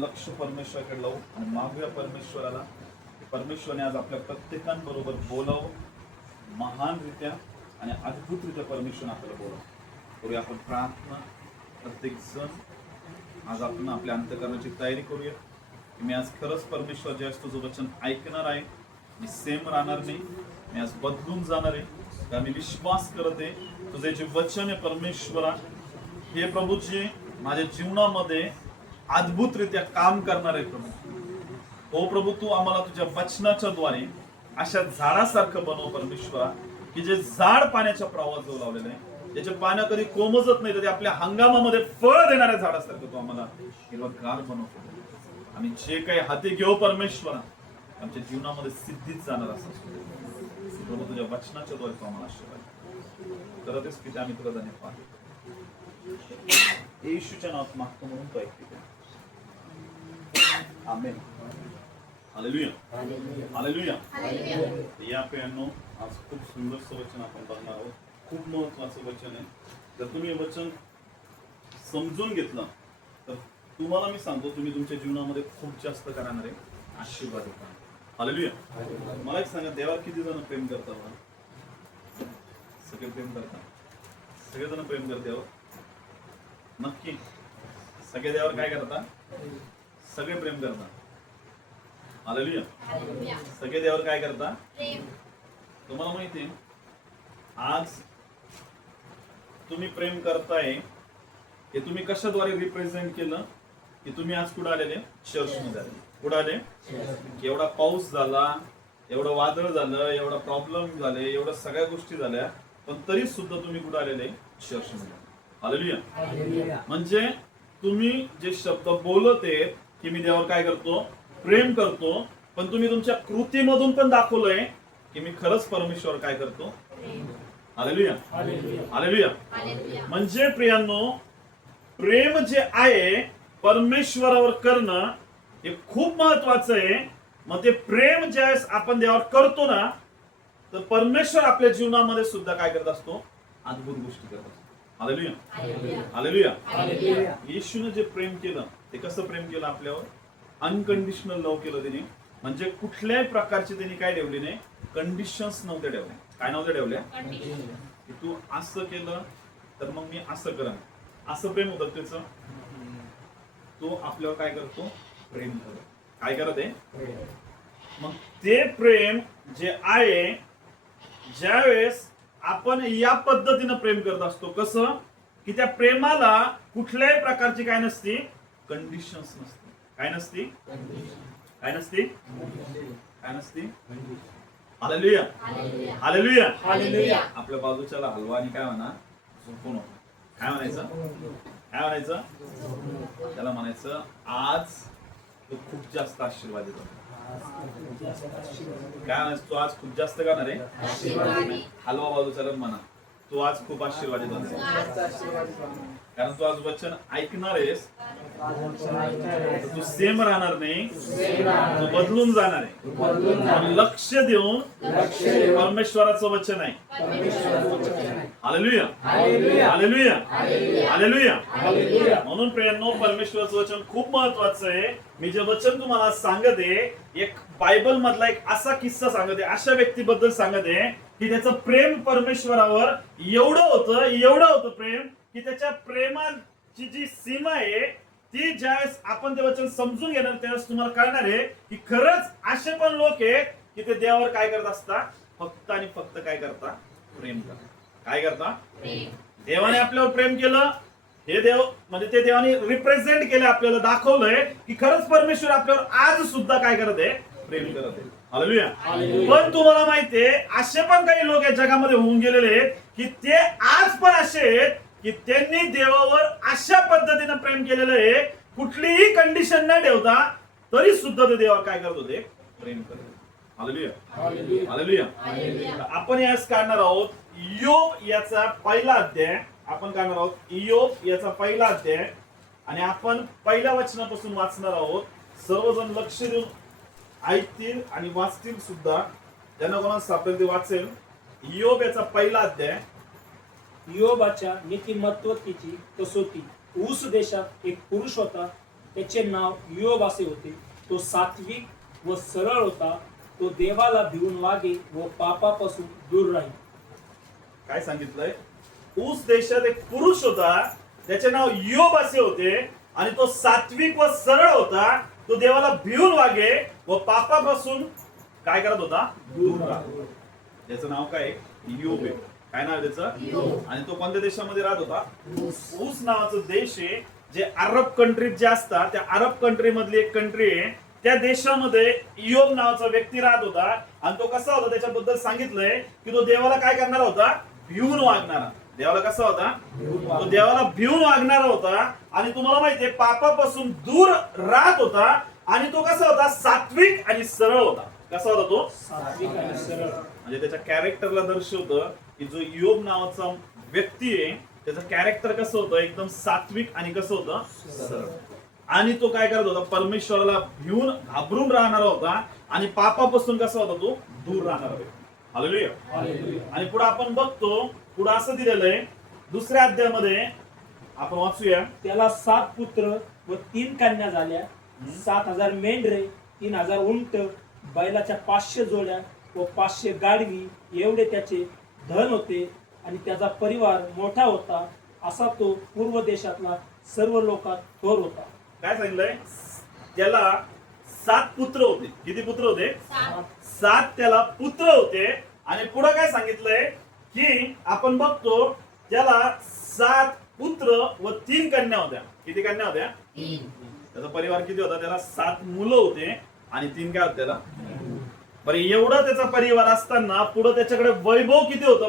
लक्ष परमेश्वराकडे लावू आणि मागूया परमेश्वराला. परमेश्वराने आज आपल्या प्रत्येकांबरोबर बोलावं, महानरित्या आणि अद्भुतरित्या परमेश्वराने आपल्याला बोलावं. करूया आपण प्रार्थना. प्रत्येक जण आज आपण आपल्या अंतःकरणाची तयारी करूया. मी आज खरंच परमेश्वर जे आहे तुझं वचन ऐकणार आहे. मी सेम राहणार नाही, मी आज बदलून जाणार आहे. कारण मी विश्वास करत आहे तुझे जे वचन आहे परमेश्वरा, हे प्रभूजी माझ्या जीवनामध्ये अद्भुतरित्या काम करणार आहे. प्रभू हो प्रभू, तू आम्हाला तुझ्या वचनाच्या द्वारे अशा झाडासारखं बनव परमेश्वरा, की जे झाड पाण्याच्या प्रवाहाजवळ लावलेलं आहे, त्याचे पानं कधी कोमजत नाही, तर ते आपल्या हंगामामध्ये फळ देणाऱ्या झाडासारखं तू आम्हाला हिरवंगार बनवतो. आम्ही जे काही हाती घेऊ परमेश्वरा, आमच्या जीवनामध्ये सिद्धीच जाणार असं प्रभू तुझ्या वचनाच्या द्वारे तू आम्हाला आशीर्वाद करतेस की आम्ही तुला धन्यवाद येशूच्या नावात मागतो म्हणून तो ऐकते. आमेन. हालेलुया. हालेलुया. या प्रियांनो, आज खूप सुंदरचं वचन आपण बघणार आहोत. खूप महत्वाचं वचन आहे. जर तुम्ही हे वचन समजून घेतलं तर तुम्हाला मी सांगतो, तुम्ही तुमच्या जीवनामध्ये खूप जास्त करणार आहे आशीर्वाद होता. हालेलुया. मला एक सांगा, देवावर किती जण प्रेम करतात? सगळे प्रेम करतात. सगळेजण प्रेम करतात. नक्की सगळे देवावर काय करतात? सगळे प्रेम करतात. हालेलुया. सगळे देवावर काय करतात? तुम्हाला माहिती आहे, आज तुम्ही प्रेम करताय हे तुम्ही कशाद्वारे रिप्रेझेंट केलं की तुम्ही आज कुठं आलेले? चर्चमध्ये आले. कुठं आले? एवढा पाऊस झाला, एवढं वादळ झालं, एवढा प्रॉब्लेम झाले, एवढ्या सगळ्या गोष्टी झाल्या, पण तरी सुद्धा तुम्ही कुठं आलेले? चर्चमध्ये. हालेलुया. म्हणजे तुम्ही जे शब्द बोलत आहेत की मी देवावर काय करतो? प्रेम करतो, पण तुम्ही तुमच्या कृतीमधून पण दाखवलंय की मी खरंच परमेश्वर काय करतो? हालेलुया. हालेलुया. म्हणजे प्रियांनो, प्रेम जे आहे परमेश्वरावर करणं हे खूप महत्वाचं आहे. मग ते प्रेम ज्यावेळेस आपण देवावर करतो ना, तर परमेश्वर आपल्या जीवनामध्ये सुद्धा काय करत असतो? अद्भुत गोष्टी करत असतो. हालेलुया. हालेलुया. येशूने जे प्रेम केलं ते कसं प्रेम केलं आपल्यावर? अनकंडिशनल लव्ह केलं त्याने. म्हणजे कुठल्याही प्रकारचे त्यांनी काय ठेवले नाही? कंडिशन्स नव्हते ठेवले. काय नव्हते ठेवले? की तू असं केलं तर मग मी असं करेन, असं प्रेम होतं त्याचं. तो आपल्यावर काय करतो? प्रेम करतो. काय करत आहे? मग ते प्रेम जे आहे, ज्यावेळेस आपण या पद्धतीनं प्रेम करत असतो, कसं की त्या प्रेमाला कुठल्याही प्रकारची काय नसती? कंडिशन्स नसते. काय नसती? काय नसती? काय नसती? हालेलुया. हालेलुया. हालेलुया. आपल्या बाजूच्याला हलवा आणि काय म्हणा? झोपून. काय म्हणायचं? काय म्हणायचं? त्याला म्हणायचं आज तू खूप जास्त आशीर्वाद येतो. काय म्हणायचं? तू आज खूप जास्त करणार आहे? हलवा बाजूच्याला म्हणा, तू आज खूप आशीर्वाद येतो. कारण तू आज वचन ऐकणार आहेस, तू सेम राहणार नाही, तू बदलून जाणार आहे. लक्ष देऊन परमेश्वराचं वचन आहे. हालेलुया. हालेलुया. हालेलुया. म्हणून प्रियांनो, परमेश्वराचं वचन खूप महत्वाचं आहे. मी जे वचन तुम्हाला सांगत आहे, एक बायबल मधला एक असा किस्सा सांगत आहे, अशा व्यक्तीबद्दल सांगत आहे की त्याचं प्रेम परमेश्वरावर एवढं होतं प्रेम, की त्याच्या प्रेमाची जी सीमा आहे ती ज्यावेळेस आपण ते वचन समजून घेणार त्यावेळेस तुम्हाला कळणार आहे की खरंच असे पण लोक आहेत की ते देवावर काय करत असतात? फक्त आणि फक्त काय करता? प्रेम करता. काय करता? देवाने आपल्यावर प्रेम केलं. हे देव म्हणजे ते देवाने रिप्रेझेंट केलं, आपल्याला दाखवलंय की खरंच परमेश्वर आपल्यावर आज सुद्धा काय करत आहे? प्रेम करत आहे. हालेलुया. पण तुम्हाला माहितीये, असे पण काही लोक या जगामध्ये होऊन गेलेले आहेत की ते आज पण असे आहेत की त्यांनी देवावर अशा पद्धतीने प्रेम केलेलं आहे, कुठलीही कंडिशन न ठेवता तरी सुद्धा ते देवावर काय करत होते? प्रेम करत होते. हालेलुया. हालेलुया. आपण यास काढणार आहोत योग याचा पहिला अध्याय. आपण काढणार आहोत योग याचा पहिला अध्याय आणि आपण पहिल्या वचनापासून वाचणार आहोत. सर्वजण लक्ष देऊन ऐकतील आणि वाचतील सुद्धा. ज्यांना कोणाला सापडेल ते वाचेल. योग याचा पहिला अध्याय. योबाच्या नीतिमत्वतेची कसोटी. ऊस देशात एक पुरुष होता, त्याचे नाव योब असे होते. तो सात्विक व सरळ होता. तो देवाला भिवून वागे व पापापासून दूर राहील. काय सांगितलंय? ऊस देशात एक पुरुष होता, त्याचे नाव योब असे होते, आणि तो सात्विक व सरळ होता. तो देवाला भिवून वागे व पापापासून काय करत होता? दूर राहत. त्याचं नाव काय? योब आहे. काय नाव आहे त्याचं? आणि तो कोणत्या देशामध्ये राहत होता? ऊस नावाचा देश आहे, जे अरब कंट्रीत जे असतात, त्या अरब कंट्री मधली एक कंट्री आहे. त्या देशामध्ये योब नावाचा व्यक्ती राहत होता. आणि तो कसा होता त्याच्याबद्दल सांगितलंय की तो देवाला काय करणारा होता? भिवून वागणारा. देवाला कसा होता? तो देवाला भिवून वागणारा होता. आणि तुम्हाला माहितीये पापापासून दूर राहत होता. आणि तो कसा होता? सात्विक आणि सरळ होता. कसा होता तो? सात्विक आणि सरळ. म्हणजे त्याच्या कॅरेक्टरला दर्शवतं की जो योब नावाचा व्यक्ती आहे त्याचं कॅरेक्टर कसं होतं? एकदम सात्विक आणि कसं होतं? सरळ. आणि तो काय करत होता? परमेश्वराला भिवून घाबरून राहणारा होता. आणि पापापासून कसा होता? तो दूर राहणार होता. हालेलुया. आणि पुढे आपण बघतो, पुढे असं दिलेलं आहे दुसऱ्या अध्यायामध्ये, आपण वाचूया. त्याला 7 पुत्र व 3 कन्या झाल्या. 7,000 मेंढरे, 3,000 उंट, बैलाच्या 500 जोड्या व 500 गाढवी एवढे त्याचे धन होते. आणि त्याचा परिवार मोठा होता. असा तो पूर्व देशातला सर्व लोकात थोर होता. काय सांगितलंय? त्याला 7 पुत्र होते. किती पुत्र होते? 7 त्याला पुत्र होते. आणि पुढे काय सांगितलंय की आपण बघतो त्याला 7 पुत्र व 3 कन्या होत्या. किती कन्या होत्या? 3. त्याचा परिवार किती होता? त्याला 7 मुलं होते आणि 3 काय होते त्याला? बरं, एवढा त्याचा परिवार असताना पुढे त्याच्याकडे वैभव किती होतं?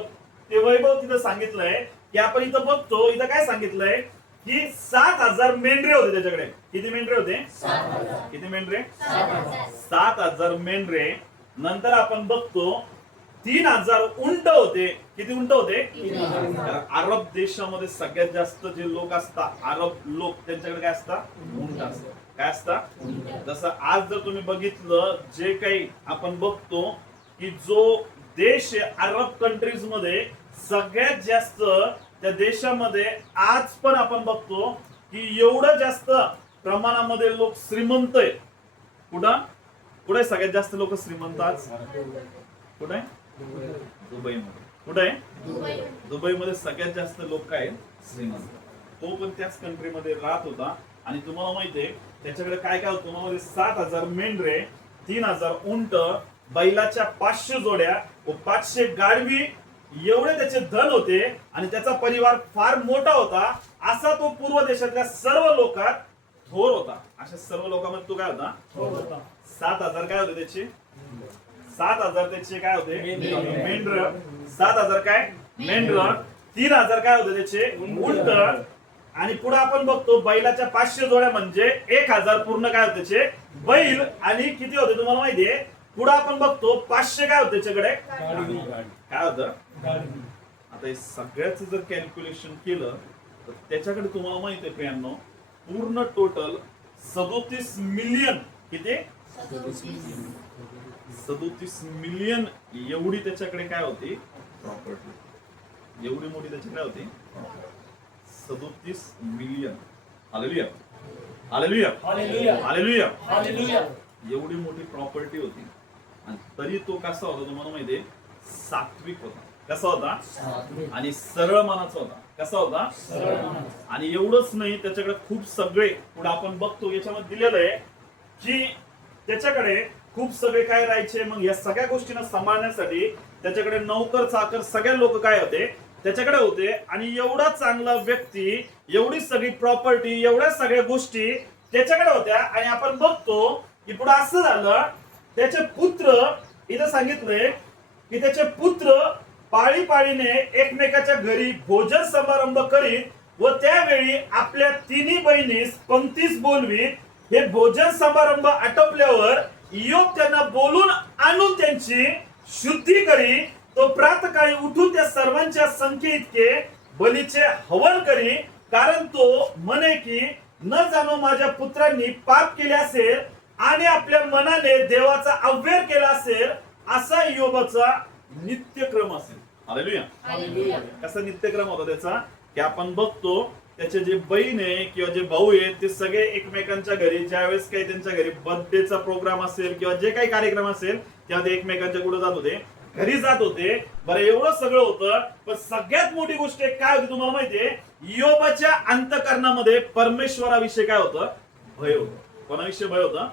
ते वैभव तिथं सांगितलंय की आपण इथं बघतो, इथं काय सांगितलंय की 7,000 मेंढरे होते त्याच्याकडे. किती मेंढरे होते? 7,000. किती मेंढरे? 7,000 मेंढरे. नंतर आपण बघतो 3,000 उंट होते. किती उंट होते? अरब देशामध्ये सगळ्यात जास्त जे लोक असतात, अरब लोक, त्यांच्याकडे काय असतात? उंट असतात. काय असतात? जसं आज जर तुम्ही बघितलं, जे काही आपण बघतो की जो देश आहे अरब कंट्रीज मध्ये, सगळ्यात जास्त त्या देशामध्ये आज पण आपण बघतो की एवढं जास्त प्रमाणामध्ये लोक श्रीमंत आहेत. कुठे सगळ्यात जास्त लोक श्रीमंत आज? कुठे? दुबईमध्ये. कुठे? दुबईमध्ये सगळ्यात जास्त लोक काय? श्रीमंत. तो पण त्याच कंट्रीमध्ये राहत होता. आणि तुम्हाला माहितीये त्याच्याकडे काय काय होतं? 7,000 मेंढरे, 3,000 उंट, बैलाच्या 500 जोड्या व 500 गाढवी एवढे त्याचे धन होते. आणि त्याचा परिवार फार मोठा होता. असा तो पूर्व देशातल्या सर्व लोकात थोर होता. अशा सर्व लोकांमध्ये तो काय होता? थोर होता. 7,000 काय होते त्याचे? 7,000 त्याचे काय होते? मेंढर. 7,000 काय? मेंढर. 3,000 काय होते त्याचे? उंट. आणि पुढे आपण बघतो बैलाच्या 500 जोड्या म्हणजे 1,000 पूर्ण काय होते त्याचे? बैल. आणि किती होते तुम्हाला माहितीये? पुढे आपण बघतो 500 काय होते त्याच्याकडे? काय होतं? आता हे सगळ्याच जर कॅल्क्युलेशन केलं तर त्याच्याकडे तुम्हाला माहिती आहे प्रियांनो, पूर्ण टोटल 37 मिलियन. किती? 37 मिलियन एवढी त्याच्याकडे काय होती? प्रॉपर्टी. एवढी मोठी त्याच्याकडे होती 37 million. Hallelujah. Hallelujah. Hallelujah. Hallelujah. Hallelujah. एवढी मोठी प्रॉपर्टी होती. आणि तरी तो कसा होता तुम्हाला माहितीये? सात्विक होता. कसा होता? आणि सरळ मनाचा होता. कसा होता? सरळ मनाचा. आणि एवढंच नाही, त्याच्याकडे खूप सगळे, पुढे आपण बघतो याच्यामध्ये दिलेलं आहे की त्याच्याकडे खूप सगळे काय राहायचे. मग या सगळ्या गोष्टींना सांभाळण्यासाठी त्याच्याकडे नौकर चाकर सगळे लोक काय होते? त्याच्याकडे होते. आणि एवढा चांगला व्यक्ती, एवढी सगळी प्रॉपर्टी, एवढ्या सगळ्या गोष्टी त्याच्याकडे होत्या. आणि आपण बघतो की पुढे असं झालं, त्याचे पुत्र, इथं सांगितलंय की त्याचे पुत्र पाळीपाळीने एकमेकाच्या घरी भोजन समारंभ करीत व त्यावेळी आपल्या 3 बहिणीस पंक्तीस बोलवीत. हे भोजन समारंभ आटोपल्यावर योब त्यांना बोलून आणून त्यांची शुद्धी करी. तो प्रातकाळी उठून त्या सर्वांच्या संख्ये इतके बलीचे हवन करी, कारण तो म्हणे की न जाणो माझ्या पुत्रांनी पाप केले असेल आणि आपल्या मनाने देवाचा अव्यय केला असेल, असा योबाचा नित्यक्रम असेल. हालेलुया. हालेलुया. कसा नित्यक्रम होता त्याचा? की आपण बघतो त्याचे जे बहीण आहे किंवा जे भाऊ आहेत ते सगळे एकमेकांच्या घरी ज्यावेळेस काही त्यांच्या घरी बर्थडेचा प्रोग्राम असेल किंवा जे काही कार्यक्रम असेल तेव्हा ते एकमेकांच्या कुठे जात होते, घरी जात होते. बरं एवढं सगळं होतं, पण सगळ्यात मोठी गोष्ट काय होती तुम्हाला माहितीये? इयोबाच्या अंतःकरणामध्ये परमेश्वराविषयी काय होतं? भय होतं. कोणाविषयी भय होतं?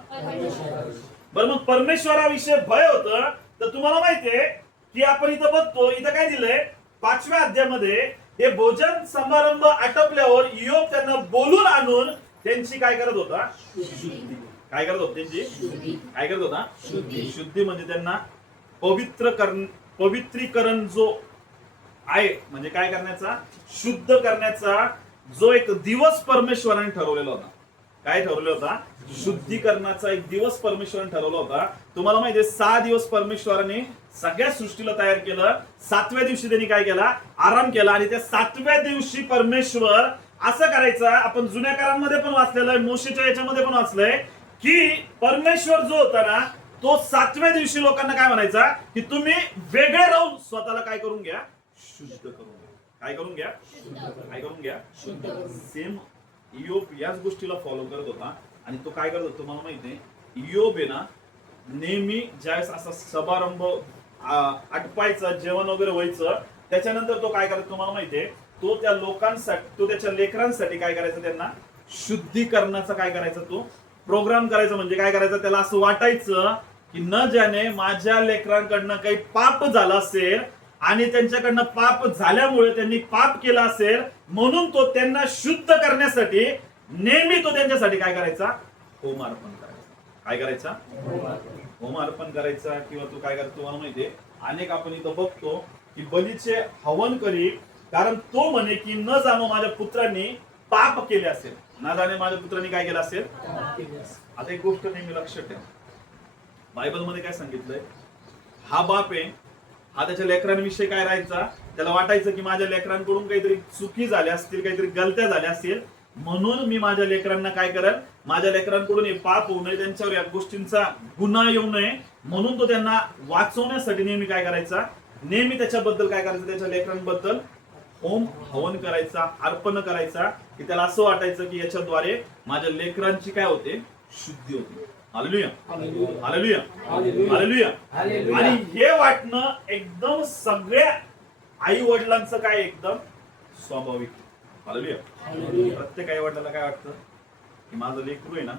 बरं मग परमेश्वराविषयी भय होतं तर तुम्हाला माहितीये की आपण इथं बघतो, इथं काय दिलंय 5व्या अध्यायामध्ये, हे भोजन समारंभ आटोपल्यावर इयोब त्यांना बोलून आणून त्यांची काय करत होता? काय करत होता? त्यांची काय करत होता? शुद्धी म्हणजे त्यांना पवित्रीकरण जो आहे, म्हणजे काय करण्याचा? शुद्ध करण्याचा जो एक दिवस परमेश्वराने ठरवलेला होता. काय ठरवलं होता? शुद्धीकरणाचा एक दिवस परमेश्वराने ठरवला होता. तुम्हाला माहिती आहे 6 दिवस परमेश्वराने सगळ्या सृष्टीला तयार केलं. 7व्या दिवशी त्यांनी काय केला? आराम केला. आणि त्या 7व्या दिवशी परमेश्वर असं करायचं, आपण जुन्या काळामध्ये पण वाचलेलं आहे, मोशेच्या याच्यामध्ये पण वाचलंय की परमेश्वर जो होता ना तो 7व्या दिवशी लोकांना काय म्हणायचा की तुम्ही वेगळे राहून स्वतःला काय करून घ्या? शुद्ध करून घ्या. काय करून घ्या? काय करून घ्या? सेम इयोब याच गोष्टीला फॉलो करत होता. आणि तो काय करत होता तुम्हाला माहितीये? इयोब आहे ना नेहमी ज्यावेळेस असा समारंभ आटपायचा, जेवण वगैरे व्हायचं, त्याच्यानंतर तो काय करत तुम्हाला माहितीये? तो त्या लोकांसाठी, तो त्याच्या लेकरांसाठी काय करायचं? त्यांना शुद्धीकरणाचा काय करायचा? तो प्रोग्राम करायचा. म्हणजे काय करायचं? त्याला असं वाटायचं की न ज्याने माझ्या लेकरांकडनं काही पाप झाला असेल आणि त्यांच्याकडनं पाप झाल्यामुळे त्यांनी पाप केला असेल, म्हणून तो त्यांना शुद्ध करण्यासाठी नेहमी तो त्यांच्यासाठी काय करायचा? होम अर्पण करायचा. काय करायचा? होम अर्पण करायचा. किंवा तो काय करतो तुम्हाला माहितीये? अनेक आपण इथं बघतो की बलीचे हवन करी, कारण तो म्हणे की न जाणो माझ्या पुत्रांनी पाप केले असेल. ना जाणे माझ्या पुत्रांनी काय केलं असेल? आता एक गोष्ट नेहमी लक्षात ठेवा, बायबलमध्ये काय सांगितलंय? हा बाप आहे, हा त्याच्या लेकरांविषयी काय राहायचा? त्याला वाटायचं की माझ्या लेकरांकडून काहीतरी चुकी झाल्या असतील, काहीतरी गलत्या झाल्या असतील, म्हणून मी माझ्या लेकरांना काय करेल? माझ्या लेकरांकडून हे पाप होऊ नये, त्यांच्यावर या गोष्टींचा गुन्हा येऊ नये, म्हणून तो त्यांना वाचवण्यासाठी नेहमी काय करायचा? नेहमी त्याच्याबद्दल काय करायचं? त्याच्या लेकरांबद्दल होम हवन करायचा, अर्पण करायचा, की त्याला असं वाटायचं की याच्याद्वारे माझ्या लेकरांची काय होते? शुद्धी होते. Hallelujah, hallelujah, hallelujah. आणि हे वाटणं एकदम सगळ्या आई वडिलांचं काय एकदम स्वाभाविक. हालेलुया. प्रत्येक आई वडिलांना काय वाटतं की माझं लेकरू आहे ना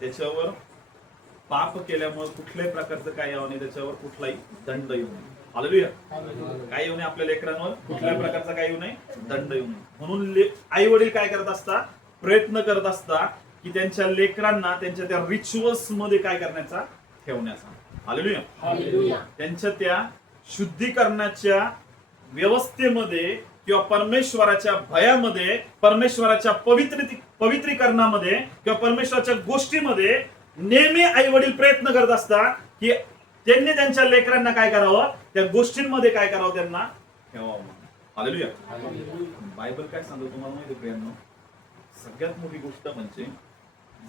त्याच्यावर पाप केल्यामुळे कुठल्याही प्रकारचं काय येऊ नये, त्याच्यावर कुठलाही दंड येऊ नये. हालेलुया. काय येऊ नये? आपल्या लेकरांवर कुठल्याही प्रकारचा काय येऊ नये? दंड येऊ नये. म्हणून आई वडील काय करत असतात? प्रयत्न करत असतात की त्यांच्या लेकरांना त्यांच्या त्या रिच्युअल्स मध्ये काय करण्याचा? ठेवण्याचा. हालेलुया. त्यांच्या त्या शुद्धीकरणाच्या व्यवस्थेमध्ये किंवा परमेश्वराच्या भयामध्ये, परमेश्वराच्या पवित्रीकरणामध्ये किंवा परमेश्वराच्या गोष्टीमध्ये नेहमी आई वडील प्रयत्न करत असतात की त्यांनी त्यांच्या लेकरांना काय करावं? त्या गोष्टींमध्ये काय करावं? त्यांना ठेवावं. हालेलुया. बायबल काय सांगतो तुम्हाला माहिती प्रियांनो? सगळ्यात मोठी गोष्ट म्हणजे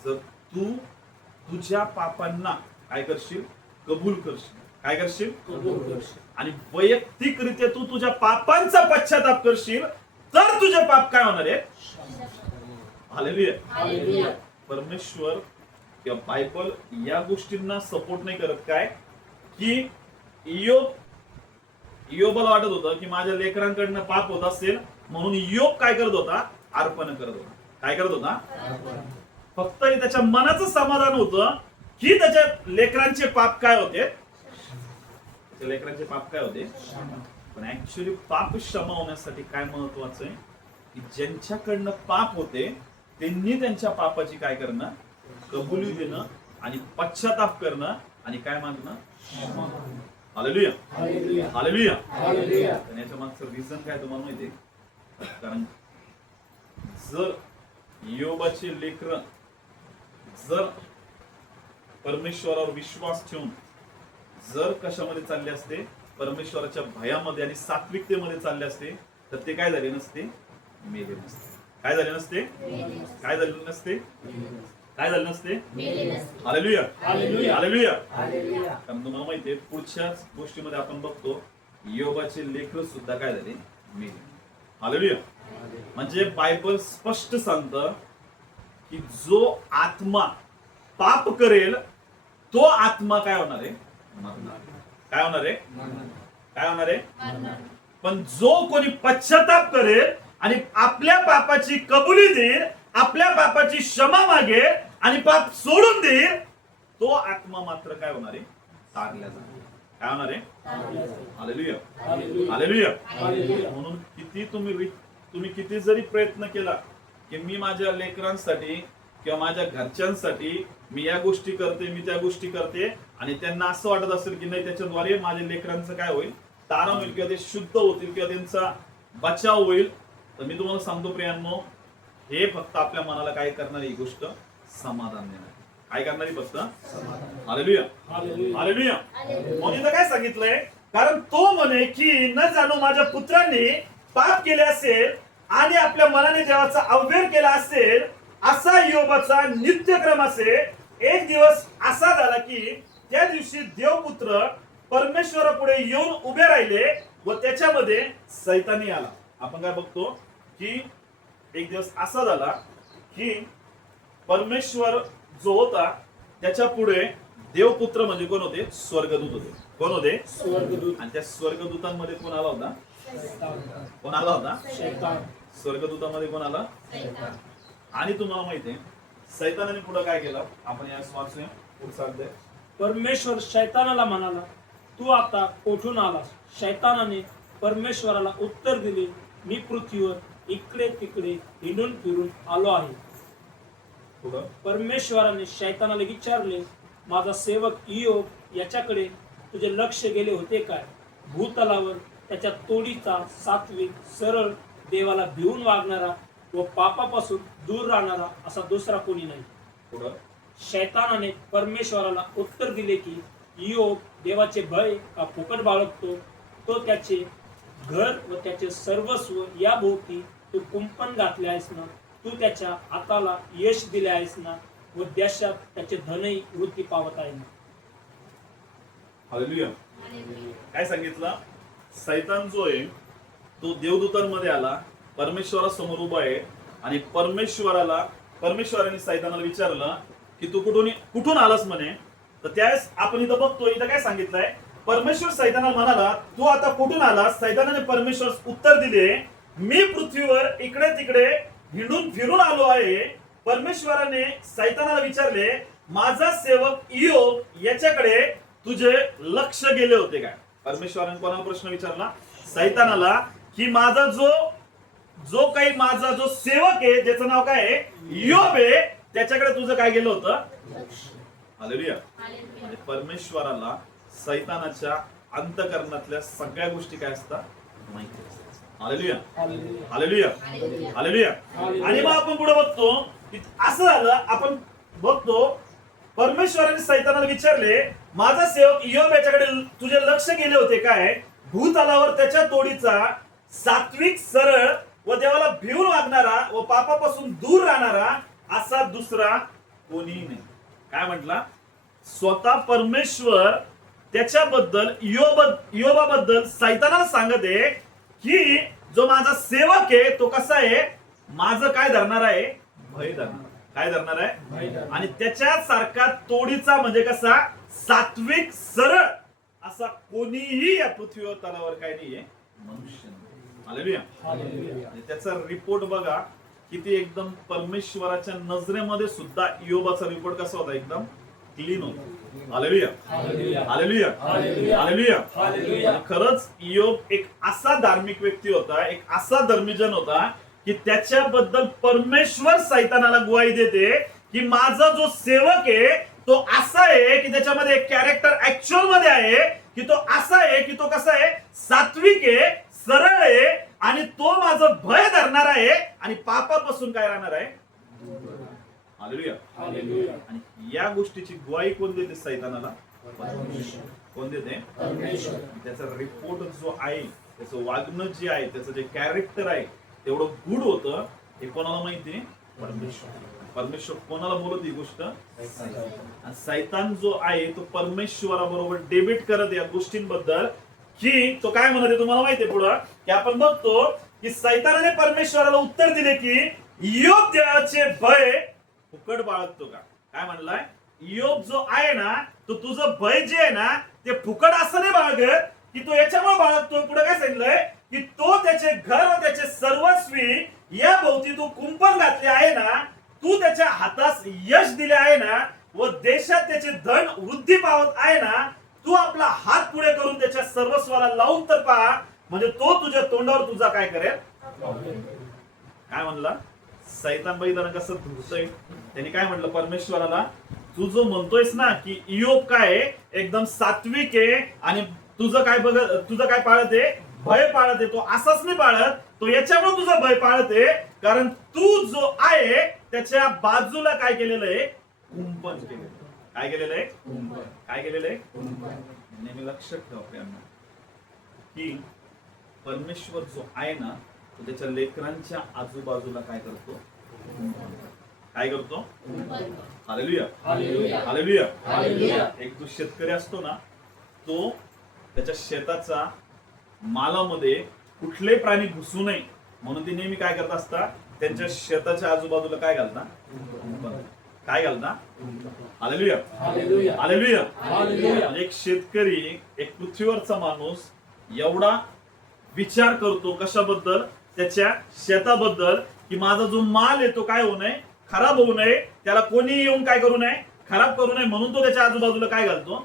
जर तू तुझ्या पापांना काय करशील? कबूल करशील. काय करशील? कबूल करशील. आणि वैयक्तिकरित्या तू तुझ्या पापांचा पश्चाताप करशील तर तुझे पाप काय होणार आहे? हालेलुया. परमेश्वर किंवा बायबल या गोष्टींना सपोर्ट नाही करत. काय की इयोबाला वाटत होतं की माझ्या लेकरांकडनं पाप होत असेल, म्हणून इयोब काय करत होता? अर्पण करत होता. काय करत होता? फक्त त्याच्या मनाचं समाधान होतं की त्याच्या लेकरांचे पाप काय होते? त्याच्या लेकरांचे पाप काय होते? पण ऍक्च्युअली पाप क्षमा होण्यासाठी काय महत्वाचं आहे की ज्यांच्याकडनं पाप होते त्यांनी त्यांच्या पापाची काय करणं? कबुली देणं आणि पश्चाताप करणं आणि काय मागणं? Hallelujah, hallelujah. आणि याच्या मागचं रिझन काय तुम्हाला माहिती आहे? कारण जर इयोबाचे लेकरं जर परमेश्वरावर विश्वास ठेवून जर कशामध्ये चालले असते? परमेश्वराच्या भयामध्ये आणि सात्विकतेमध्ये चालले असते तर ते काय झाले नसते? मेले नसते. काय झाले नसते? काय झाले नसते? काय झालं नसते? Hallelujah, hallelujah. कारण तुम्हाला माहिती आहे पुढच्याच गोष्टीमध्ये आपण बघतो इयोबाचे लेकर सुद्धा काय झाले? मेले. हालेलुया. म्हणजे बायबल स्पष्ट सांगतं की जो आत्मा पाप करेल तो आत्मा काय होणार आहे? मरणार. काय होणार आहे? काय होणार आहे? पण जो कोणी पश्चाताप करेल आणि आपल्या पापाची कबुली देईल, आपल्या पापाची क्षमा मागेल आणि पाप सोडून देईल, तो आत्मा मात्र काय होणार आहे? तारल्या जाणार. काय होणार आहे? हालेलुया. हालेलुया. म्हणून तुम्ही किती जरी प्रयत्न केला की मी माझ्या लेकरांसाठी किंवा माझ्या घरच्यांसाठी मी या गोष्टी करते, मी त्या गोष्टी करते, आणि त्यांना असं वाटत असेल की नाही त्याच्याद्वारे माझ्या लेकरांचं काय होईल? तारण होईल किंवा ते शुद्ध होतील किंवा त्यांचा बचाव होईल, तर मी तुम्हाला सांगतो प्रियांनो, हे फक्त आपल्या मनाला काय करणारी ही गोष्ट? समाधान देणार. काय करणारी फक्त? हालेलुया. हालेलुया. म्हणून इथं काय सांगितलंय? कारण तो म्हणे की न जाणू माझ्या पुत्रांनी पाप केले असेल आणि आपल्या मनाने देवाचा अवहेर केला असेल, असा योबाचा नित्यक्रम असे. एक दिवस असा झाला की त्या दिवशी देवपुत्र परमेश्वरापुढे येऊन उभे राहिले व त्याच्यामध्ये सैतानी आला. आपण काय बघतो की एक दिवस असा झाला की परमेश्वर जो होता त्याच्या पुढे देवपुत्र म्हणजे कोण होते? स्वर्गदूत होते. कोण होते? स्वर्गदूत. आणि त्या स्वर्गदूतांमध्ये कोण आला होता? कोण आला होता? स्वर्गदूतामध्ये कोण आला? आणि तुम्हाला माहिती आहे सैतानाने पुढे काय केलं? आपण या वाचूया पुढचा अध्याय. परमेश्वर शैतानाला म्हणाला, तू आता कोठून आलास? शैतानाने परमेश्वराला उत्तर दिले, मी पृथ्वीवर इकडे तिकडे हिंडून फिरून आलो आहे. पुढं परमेश्वराने शैतानाला विचारले, माझा सेवक इयोब याच्याकडे तुझे लक्ष गेले होते काय? भूतलावर त्याच्या तोडीचा, सात्विक, सरळ, देवाला भिवून वागणारा व पापापासून दूर राहणारा असा दुसरा कोणी नाही. पुढं शैतानाने परमेश्वराला उत्तर दिले की इयोब देवाचे भय का फुकट बाळगतो? तो त्याचे घर व त्याचे सर्वस्व या भोवती तू कुंपण घातले आहेस ना? तू त्याच्या हाताला यश दिले आहेस ना? व देशात त्याचे धनही वृत्ती पावत आहे ना? हालेलुया. काय सांगितलं? सैतान जो आहे तो देवदूतांमध्ये आला, परमेश्वरासमोर उभा आहे, आणि परमेश्वराने सैतानाला विचारलं की तू कुठून आलास म्हणे. तर त्यावेळेस आपण इथं बघतो, इथं काय सांगितलंय? परमेश्वर सैतानाला म्हणाला, तू आता कुठून आलास? सैतानाने परमेश्वर उत्तर दिले, मी पृथ्वीवर इकडे तिकडे हिंडून फिरून आलो आहे. परमेश्वराने सैतानाला विचारले, माझा सेवक इयोब याच्याकडे तुझे लक्ष गेले होते काय? परमेश्वराने कोणाला प्रश्न विचारला? सैतानाला, की माझा जो काही माझा जो सेवक आहे ज्याचं नाव काय आहे? इयोब आहे, त्याच्याकडे तुझं काय गेलं होतं? हालेलुया. म्हणजे परमेश्वराला सैतानाच्या अंतःकरणातल्या सगळ्या गोष्टी काय असतात? माहिती असतात. हालेलुया. हालेलुया. हालेलुया. आणि मग आपण पुढे बघतो की असं झालं, आपण बघतो परमेश्वराने सैतानाला विचारले, माझा सेवक इयोब याच्याकडे तुझे लक्ष गेले होते काय? भूतलावर त्याच्या तोडीचा, सात्विक, सरळ व देवाला भिवून वागणारा व पापापासून दूर राहणारा असा दुसरा कोणीही नाही. काय म्हटला? स्वतः परमेश्वर त्याच्याबद्दल इयोबाबद्दल सैतानाला सांगत आहे की जो माझा सेवक आहे तो कसा आहे? माझं काय धरणार आहे? भय धरणार. काय धरणार आहे? आणि त्याच्या सारखा तोडीचा म्हणजे कसा? सात्विक, सरळ असा कोणीही या पृथ्वीवर तलावर काय नाहीये? मनुष्य नाही. हालेलुया. आणि त्याचा रिपोर्ट बघा किती एकदम परमेश्वराच्या नजरेमध्ये सुद्धा इयोबाचा रिपोर्ट कसा होता? एकदम क्लीन होता. हालेलुया. हालेलुया. हालेलुया. खरंच इयोब एक असा धार्मिक व्यक्ती होता, एक असा धर्मीजन होता की त्याच्याबद्दल परमेश्वर सैतानाला ग्वाही देते की माझा जो सेवक आहे तो असा आहे की त्याच्यामध्ये कॅरेक्टर ऍक्च्युअल मध्ये आहे की तो असा आहे की तो कसा आहे? सात्विक आहे, सरळ आहे, आणि तो माझं भय धरणार आहे आणि पापापासून काय राहणार आहे? हालेलुया. आणि या गोष्टीची ग्वाही कोण देते सैतानाला? कोण देते? त्याचा रिपोर्ट जो आहे, त्याचं वागणं जे आहे, त्याचं जे कॅरेक्टर आहे तेवढं गुड होतं. हे कोणाला माहिती? परमेश्वर कोणाला बोलत ही गोष्ट? सैतान जो आहे तो परमेश्वराबरोबर डेबिट करत या गोष्टींबद्दल की तो काय म्हणत आहे तुम्हाला माहिती आहे पुढं? की आपण बघतो की सैतानाने परमेश्वराला उत्तर दिले की इयोब देवाचे भय फुकट बाळगतो का? काय म्हणलाय? इयोब जो आहे ना, तो तुझं भय जे आहे ना ते फुकट असं नाही बाळगत, की तो याच्यामुळे बाळगतो. पुढे काय सांगितलंय की तो त्याचे घर व त्याचे सर्वस्वी या भोवती तू कुंपण घातले आहे ना, तू त्याच्या हातास यश दिले आहे ना, व देशात त्याचे धन वृद्धी पावत आहे ना, तू आपला हात पुढे करून त्याच्या सर्वस्वाला लावून तर पहा, म्हणजे तो तुझ्या तोंडावर तुझा काय करेल. काय म्हणला? सैतान बघितलं कसं धुरतय. त्यांनी काय म्हटलं परमेश्वराला, तू जो म्हणतोयस ना की इयोब काय एकदम सात्विक आहे आणि तुझं काय पाळत आहे? भय पाळत आहे. तो असाच नाही पाळत, तो याच्यामुळे तुझं भय पाळत आहे कारण तू जो आहे त्याच्या बाजूला काय केलेलं आहे? कुंपण केलेलं. काय केलेलं आहे? काय केलेलं आहे? नेहमी लक्षात ठेवा प्रियांनो की परमेश्वर जो आहे ना तो त्याच्या लेकरांच्या आजूबाजूला काय करतो? काय करतो? Hallelujah, hallelujah, hallelujah. एक जो शेतकरी असतो ना, तो त्याच्या शेताचा मालामध्ये कुठलेही प्राणी घुसू नये म्हणून ते नेहमी काय करत असतात? त्यांच्या शेताच्या आजूबाजूला काय घालतात? काय घालतात? Hallelujah, hallelujah, hallelujah. एक शेतकरी, एक पृथ्वीवरचा माणूस एवढा विचार करतो कशाबद्दल? त्याच्या शेताबद्दल, की माझा जो माल आहे तो काय होऊ नये? खराब होऊ नये, त्याला कोणी येऊन काय करू नये? खराब करू नये म्हणून तो त्याच्या आजूबाजूला काय घालतो?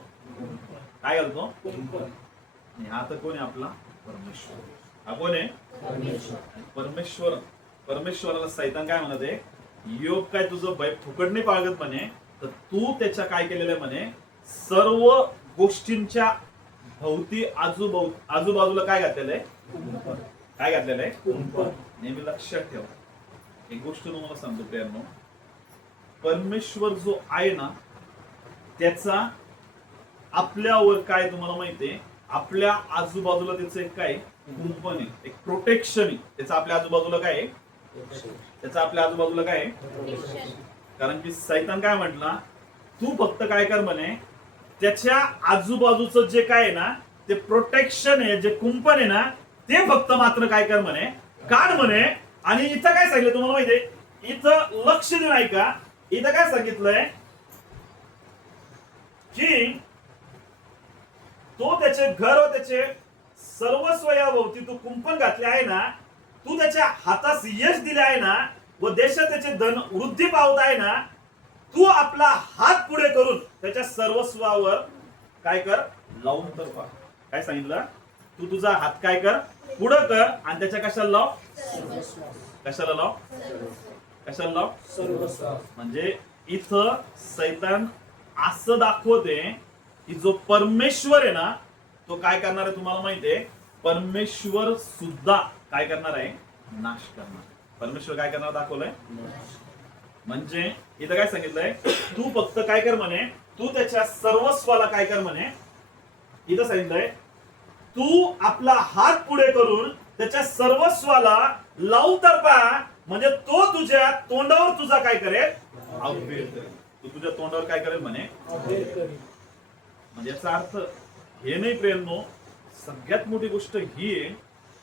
काय घालतो? आणि हा तर कोण आहे? आपला परमेश्वर. हा कोण आहे? परमेश्वर. परमेश्वराला सैतान काय म्हणत आहे? इयोब काय तुझं भय फुकट नाही पाळगत म्हणे, तर तू त्याच्या काय केलेलं आहे म्हणे? सर्व गोष्टींच्या भोवती आजूबाजूला काय घातलेलं आहे? काय घातलेलं आहे? नेहमी लक्षात ठेवा. एक गोष्ट तुम्हाला सांगतो प्रियांनो, परमेश्वर जो आहे ना त्याचा आपल्यावर काय तुम्हाला माहितीये? आपल्या आजूबाजूला त्याचं एक काय कुंपण आहे, एक प्रोटेक्शन आहे. त्याचं आपल्या आजूबाजूला काय आहे? त्याचं आपल्या आजूबाजूला काय आहे? कारण की सैतान काय म्हटला? तू फक्त काय कर म्हणे, त्याच्या आजूबाजूचं जे काय आहे ना ते प्रोटेक्शन आहे, जे कुंपण आहे ना ते फक्त मात्र काय कर म्हणे? काढ म्हणे. आणि इथं काय सांगितलं तुम्हाला माहितीये? इथं लक्ष देऊन ऐका. इथं काय सांगितलंय की तो त्याचे घर व त्याचे सर्वस्व या भोवती तू कुंपण घातले आहे ना, तू त्याच्या हातास यश दिले आहे ना, व देशात त्याचे धन वृद्धी पावत आहे ना, तू आपला हात पुढे करून त्याच्या सर्वस्वावर काय कर? लावून तर पहा. काय सांगितलं? तू तुझा हात काय कर? पुढं कर आणि त्याच्या कशाला लाव? कशाला लाव? कशाला लाव? म्हणजे इथं सैतान असं दाखवते की जो परमेश्वर आहे ना तो काय करणार आहे तुम्हाला माहितीये? परमेश्वर सुद्धा काय करणार आहे? नाश करणार. परमेश्वर काय करणार दाखवलंय? म्हणजे इथं काय सांगितलंय? तू फक्त काय कर म्हणे? तू त्याच्या सर्वस्वाला काय कर म्हणे? इथं सांगितलंय तू आपला हात पुढे करून त्याच्या सर्वस्वाला लावू तर पहा, म्हणजे तो तुझ्या तोंडावर तुझा काय करेल? अवहेर करेल. तू तुझ्या तोंडावर काय करेल म्हणे? म्हणजे याचा अर्थ हे नाही प्रेरणो, सगळ्यात मोठी गोष्ट ही आहे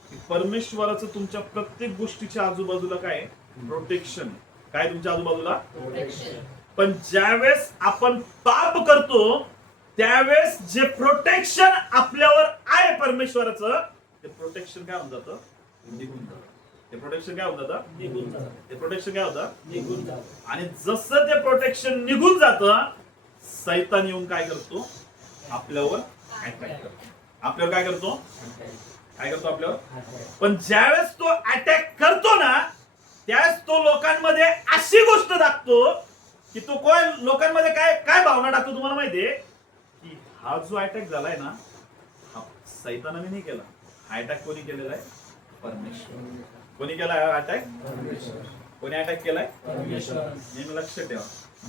की परमेश्वराचं तुमच्या प्रत्येक गोष्टीच्या आजूबाजूला काय? प्रोटेक्शन. काय तुमच्या आजूबाजूला? प्रोटेक्शन. पण ज्यावेळेस आपण पाप करतो त्यावेळेस जे प्रोटेक्शन आपल्यावर आहे परमेश्वराचं, ते प्रोटेक्शन काय होऊन जातं? निघून जातं. ते प्रोटेक्शन काय होऊन जातं? निघून जातं. ते प्रोटेक्शन काय होतं? निघून जातं. आणि जसं ते प्रोटेक्शन निघून जातं, सैतान येऊन काय करतो? आपल्यावर अटॅक करतो. आपल्यावर काय करतो? काय करतो आपल्यावर? पण ज्यावेळेस तो अटॅक करतो ना त्यावेळेस तो लोकांमध्ये अशी गोष्ट दाखतो की तो कोण लोकांमध्ये काय काय भावना टाकतो तुम्हाला माहितीये? की हा जो अटॅक झालाय ना हा सैतानाने नाही केला. हा अटॅक कोणी केलेला आहे? परमेश्वर. कोणी केलाय हा अटॅक? परमेश्वर. कोणी अटॅक केलाय? परमेश्वर. नेहमी लक्ष ठेवा.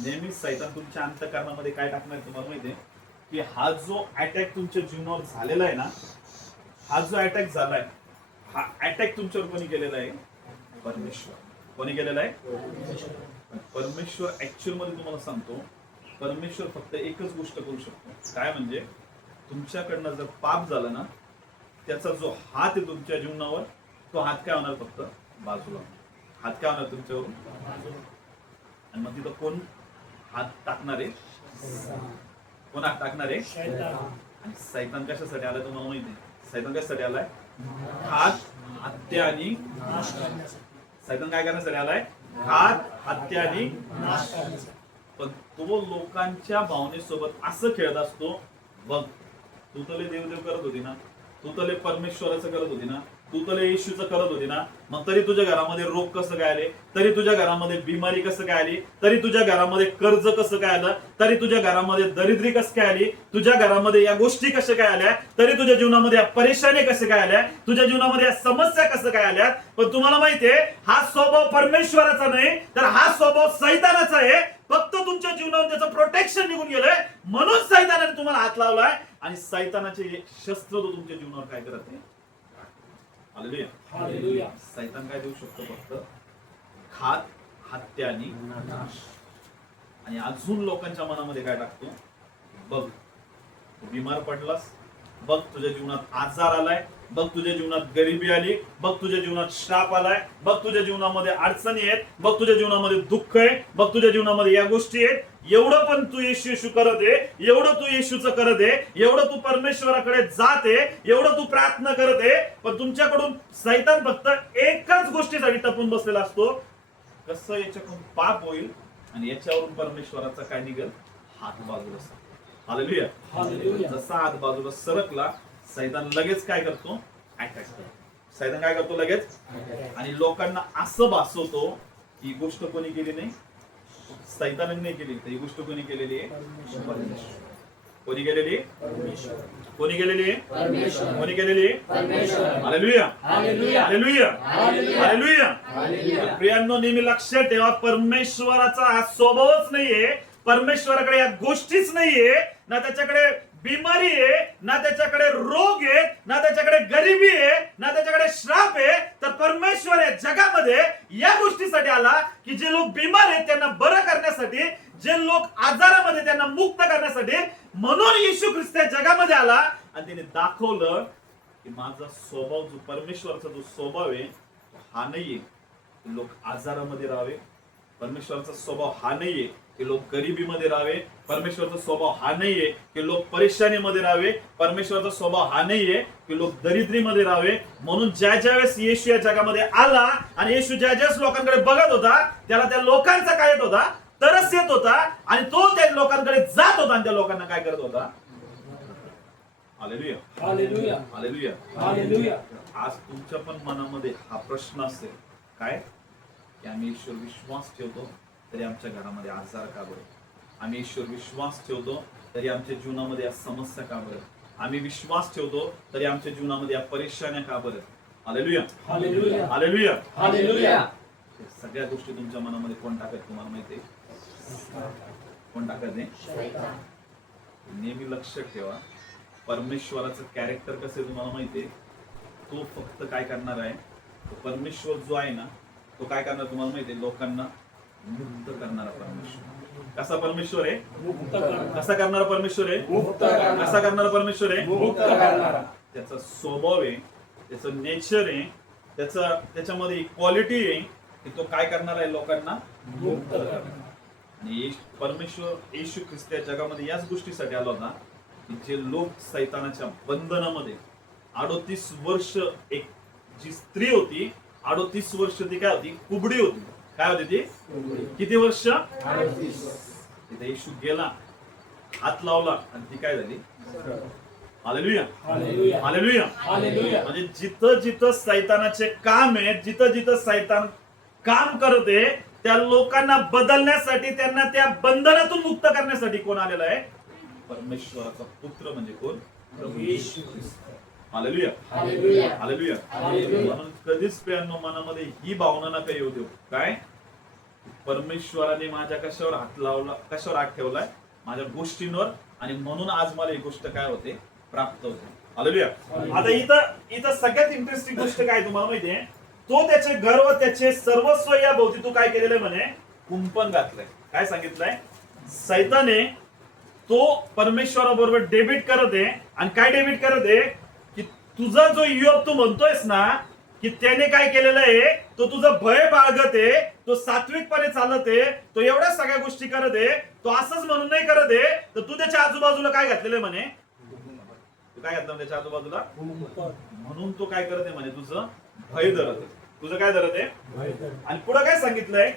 नेहमी सैतान तुमच्या अंतःकरणामध्ये काय टाकणार तुम्हाला माहितीये? की हा जो अटॅक तुमच्या जीवनावर झालेला आहे ना, हा जो अटॅक झालाय हा अटॅक तुमच्यावर कोणी केलेला आहे? परमेश्वर. कोणी केलेला आहे? परमेश्वर. ऍक्च्युअल मध्ये तुम्हाला सांगतो परमेश्वर फक्त एकच गोष्ट करू शकतो. काय म्हणजे तुमच्याकडनं जर पाप झालं ना त्याचा जो हात आहे तुमच्या जीवनावर तो हात काय होणार फक्त बाजूला, हात काय होणार तुमच्यावरून, आणि मग तिथं कोण हात टाकणार आहे, कोण हात टाकणार आहे, आणि सैतान कशासाठी आलाय तुम्हाला माहिती आहे? सैतान कशासाठी आलाय? हात, हत्या आणि सैतान काय करण्यासाठी आलाय? हात, हत्या आणि पण तो लोकांच्या भावनेसोबत असं खेळत असतो, बघ तू तले देवदेव करत होती ना, तू तले परमेश्वराचं करत होती ना, तू तले येशूचं करत होती ना, मग तरी तुझ्या घरामध्ये रोग कसं काय आले, तरी तुझ्या घरामध्ये बिमारी कसं काय आली, तरी तुझ्या घरामध्ये कर्ज कसं काय आलं, तरी तुझ्या घरामध्ये दरिद्री कसं काय आली, तुझ्या घरामध्ये या गोष्टी कशा काय आल्या, तरी तुझ्या जीवनामध्ये या परेशानी कशा काय आल्या, तुझ्या जीवनामध्ये या समस्या कसं काय आल्या. पण तुम्हाला माहितीये हा स्वभाव परमेश्वराचा नाही, तर हा स्वभाव सैतानाचा आहे. फक्त तुमच्या जीवनावर त्याचं प्रोटेक्शन निघून गेलंय, म्हणून सैतानाने तुम्हाला हात लावलाय, आणि सैतानाचे शस्त्र तो तुमच्या जीवनावर काय करत आहे? हालेलुया. हालेलुया. सैतान काय देऊ शकतो? फक्त खात, हत्या आणि नाश. आणि अजून लोकांच्या मनामध्ये काय टाकतो? बघ तू बिमार पडलास, बघ तुझ्या जीवनात आजार आलाय, बघ तुझ्या जीवनात गरिबी आली, बघ तुझ्या जीवनात श्राप आलाय, बघ तुझ्या जीवनामध्ये अडचणी आहेत, बघ तुझ्या जीवनामध्ये दुःख आहे, बघ तुझ्या जीवनामध्ये या गोष्टी आहेत. एवढं पण तू येशू येशू करत आहे, एवढं तू येशूचं करत आहे, एवढं तू परमेश्वराकडे जात आहे, एवढं तू प्रार्थना करत आहे, पण तुमच्याकडून सैतान फक्त एकच गोष्टीसाठी टपून बसलेला असतो, कसं याच्याकडून पाप होईल आणि याच्यावरून परमेश्वराचा काय निघेल? हात बाजूला. हालेलुया. हालेलुया. जसा हात बाजूला सरकला, सैतान लगेच काय करतो? अटॅक करतो. सैतान काय करतो? लगेच. आणि लोकांना असं भासवतो ही गोष्ट कोणी केली नाही, सैतानाने नाही केली, तर ही गोष्ट कोणी केलेली आहे? परमेश्वर. कोणी केलेली? कोणी केलेली? कोणी केलेली? हालेलुया. हालेलुया. हालेलुया. प्रियांनो, नेहमी लक्षात ठेवा, परमेश्वराचा हा स्वभावच नाहीये, परमेश्वराकडे या गोष्टीच नाहीये, ना त्याच्याकडे बिमारी आहे, ना त्याच्याकडे रोग आहे, ना त्याच्याकडे गरिबी आहे, ना त्याच्याकडे श्राप आहे. तर परमेश्वर या जगामध्ये या गोष्टीसाठी आला की जे लोक बिमार आहेत त्यांना बरं करण्यासाठी, जे लोक आजारामध्ये त्यांना मुक्त करण्यासाठी. म्हणून येशू ख्रिस्त या जगामध्ये आला आणि त्याने दाखवलं की माझा स्वभाव जो परमेश्वराचा जो स्वभाव आहे हा नाहीये की लोक आजारामध्ये राहावे, परमेश्वराचा स्वभाव हा नाहीये की लोक गरिबीमध्ये राहावे, परमेश्वराचा स्वभाव हा नाहीये की लोक परेशानीमध्ये राहावे, परमेश्वराचा स्वभाव हा नाहीये की लोक दरिद्रीमध्ये राहावे. म्हणून ज्या वेळेस येशू या जगामध्ये आला आणि येशू ज्या लोकांकडे बघत होता, त्याला त्या लोकांचा काय येत होता? तरस येत होता, आणि तो त्या लोकांकडे जात होता आणि त्या लोकांना काय करत होता? हालेलुया. हालेलुया. हालेलुया. हालेलुया. आज तुमच्या पण मनामध्ये हा प्रश्न असेल काय, की आम्ही ईश्वर विश्वास ठेवतो तरी आमच्या घरामध्ये आजार का बरं, आम्ही ईश्वर विश्वास ठेवतो तरी आमच्या जीवनामध्ये या समस्या का बरं, आम्ही विश्वास ठेवतो तरी आमच्या जीवनामध्ये या परेशान्या का बरं. हालेलुया. हालेलुया. हालेलुया. हालेलुया. सगळ्या गोष्टी तुमच्या मनामध्ये कोण टाकत तुम्हाला माहितीये? कोण टाकत नाही? नेहमी लक्षात ठेवा, परमेश्वराचं कॅरेक्टर कसं आहे तुम्हाला माहितीये? तो फक्त काय करणार आहे? परमेश्वर जो आहे ना, तो काय करणार तुम्हाला माहितीये? लोकांना मुक्त करणारा परमेश्वर. कसा परमेश्वर आहे? मुक्त करणारा. कसा करणारा परमेश्वर आहे? मुक्त करणारा. कसा करणारा परमेश्वर आहे? मुक्त करणारा. त्याचा स्वभाव आहे, त्याचं नेचर आहे, त्याच्यामध्ये क्वालिटी आहे की तो काय करणार आहे? लोकांना मुक्त करणारा. आणि परमेश्वर येशू ख्रिस्त या जगामध्ये याच गोष्टीसाठी आला होता की जे लोक सैतानाच्या बंधनामध्ये 38 वर्ष, एक जी स्त्री होती 38 वर्ष ती काय होती? कुबडी होती. काय होती ती? किती वर्ष? 38. तिथे येशू गेला, हात लावला आणि ती काय झाली? हालेलुया. हालेलुया. हालेलुया. हालेलुया. म्हणजे जिथं जिथं सैतानाचे काम आहे, जिथं जिथं सैतान काम करते, त्या लोकांना बदलण्यासाठी, त्यांना त्या बंधनातून मुक्त करण्यासाठी कोण आलेला आहे? परमेश्वराचा पुत्र म्हणजे कोण? प्रभू येशू ख्रिस्त. हालेलुया. हालेलुया. हालेलुया. हालेलुया. म्हणून कधीच प्रियांनो मनामध्ये ही भावना नका येऊ देऊ काय, परमेश्वराने माझ्या कशावर हात लावला, कशावर हात ठेवलाय? माझ्या गोष्टींवर, आणि म्हणून आज मला ही गोष्ट काय होते? प्राप्त होते. हालेलुया. आता इथं सगळ्यात इंटरेस्टिंग गोष्ट काय तुम्हाला माहितीये? तो त्याचे गर्व, त्याचे सर्वस्व या भोवती तू काय केलेलं म्हणे? कुंपण घातलंय. काय सांगितलंय? सैताने तो परमेश्वराबरोबर डेबिट करत आहे, आणि काय डेबिट करत आहे? की तुझा जो युग तू म्हणतोयस ना, की त्याने काय केलेलं आहे, तो तुझं भय बाळगत आहे, तो सात्विकपणे चालत आहे, तो एवढ्या सगळ्या गोष्टी करत आहे, तो असंच म्हणून नाही करत आहे, तर तू त्याच्या आजूबाजूला काय घातलेलं आहे म्हणे, तू काय घातलं त्याच्या आजूबाजूला, म्हणून तो काय करत आहे म्हणे, तुझं भय धरत आहे, तुझं काय धरत आहे. आणि पुढे काय सांगितलंय,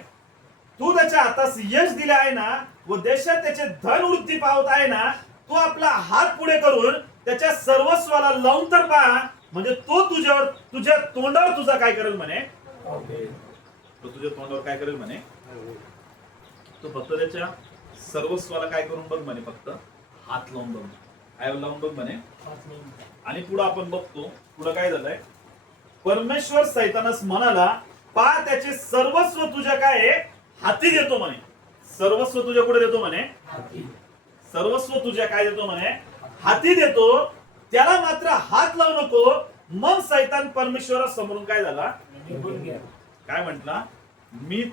तू त्याच्या हातास यश दिले आहे ना, व देशात त्याचे धन वृद्धी पावत आहे ना, तू आपला हात पुढे करून त्याच्या सर्वस्वाला लावून तर पहा, म्हणजे तो तुझ्या तोंडावर तुझा काय करेल म्हणे, तो तुझ्या तोंडावर काय करेल म्हणे, तो फक्त त्याच्या सर्वस्वाला काय करून बघ म्हणे, फक्त हात लावून बघ, काय लावून बघ म्हणे. आणि पुढे आपण बघतो, पुढे काय झालंय, परमेश्वर सैतानास म्हणाला, पहा त्याचे सर्वस्व तुझ्या काय हाती देतो म्हणे, सर्वस्व तुझ्या कुठे देतो म्हणे, सर्वस्व तुझ्या काय देतो म्हणे, हाती देतो, त्याला मात्र हात लावू नको. मग सैतान परमेश्वरासमोरून काय झाला, काय म्हटला, मी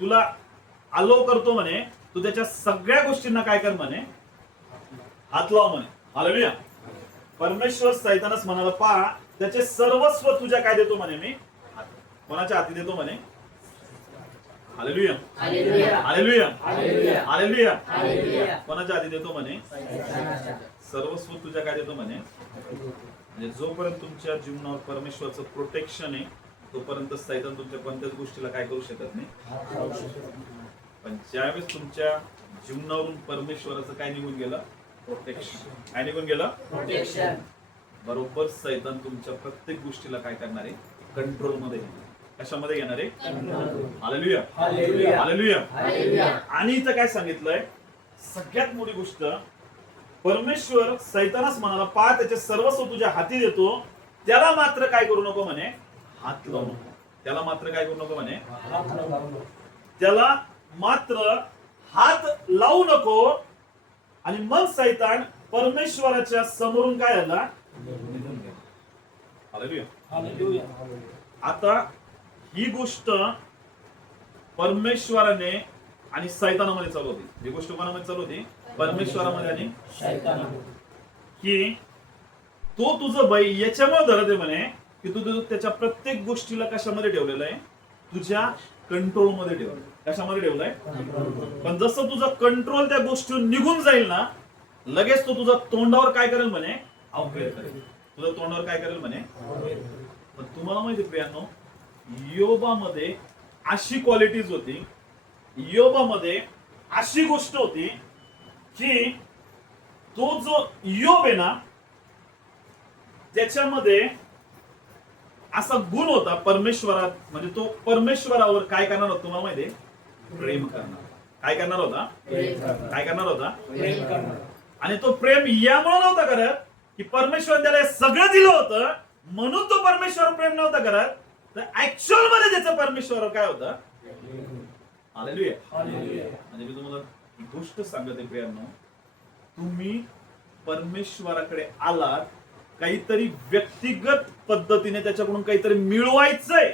तुला अलो करतो म्हणे, तू त्याच्या सगळ्या गोष्टींना काय कर म्हणे, हात लाव म्हणे. हालेलुया. परमेश्वर सैतानास म्हणाला, पहा त्याचे सर्वस्व तुझ्या काय देतो म्हणे, मी कोणाच्या हाती देतो म्हणे. Hallelujah, hallelujah, hallelujah, hallelujah. कोणाच्या हाती देतो म्हणे, सर्वस्व तुझ्या काय देतो म्हणे. म्हणजे जोपर्यंत तुमच्या जीवनावर परमेश्वराचं प्रोटेक्शन आहे, तोपर्यंत सैतान तुमच्या कोणत्याच गोष्टीला काय करू शकत नाही. पण ज्यावेळेस तुमच्या जीवनावरून परमेश्वराचं काय निघून गेलं, प्रोटेक्शन, काय निघून गेलं, प्रोटेक्शन, बरोबर सैतान तुमच्या प्रत्येक गोष्टीला काय करणार आहे, कंट्रोल मध्ये, कशामध्ये घेणार आहे. Hallelujah, hallelujah, hallelujah. आणि इथं काय सांगितलंय, सगळ्यात मोठी गोष्ट, परमेश्वर सैतानास म्हणाला, पहा त्याचे सर्वस्व तुझ्या हाती देतो, त्याला मात्र काय करू नको म्हणे, हात लावू नको. त्याला मात्र काय करू नको म्हणे, त्याला मात्र हात लावू नको. आणि मग सैतान परमेश्वराच्या समोरून काय झाला, हालेलुया. आता ही गोष्ट परमेश्वराने आणि सैतानामध्ये चालू होती. ही गोष्ट कोणामध्ये चालू होती, परमेश्वरामध्ये आणि शैतानामध्ये, की तो तुझं भय याच्यामुळे धरत आहे म्हणे, की तू त्याच्या प्रत्येक गोष्टीला कशामध्ये ठेवलेलं आहे, तुझ्या कंट्रोल मध्ये ठेवलं. कशामध्ये ठेवलंय, पण जसं तुझं कंट्रोल त्या गोष्टीवर निघून जाईल ना, लगेच तो तुझा तोंडावर काय करेल म्हणे, अवघड करेल. तुझं तोंडावर काय करेल म्हणे. पण तुम्हाला माहिती प्रियांनो, योबामध्ये अशी क्वालिटीज होती, योबामध्ये अशी गोष्ट होती, की तो जो योब आहे ना, त्याच्यामध्ये असा गुण होता परमेश्वरात, म्हणजे तो परमेश्वरावर काय करणार होता, तुम्हाला माहिती आहे, प्रेम करणार. काय करणार होता, काय करणार होता, प्रेम करणार. आणि तो प्रेम यामुळे नव्हता करत की परमेश्वर त्याला सगळं दिलं होतं म्हणून तो परमेश्वर प्रेम नव्हता करत, तर ऍक्च्युअल मध्ये त्याचं परमेश्वर काय होतं. Hallelujah, hallelujah. म्हणजे मी तुम्हाला गोष्ट सांगते प्रियांनो, तुम्ही परमेश्वराकडे आलात, काहीतरी व्यक्तिगत पद्धतीने त्याच्याकडून काहीतरी मिळवायचंय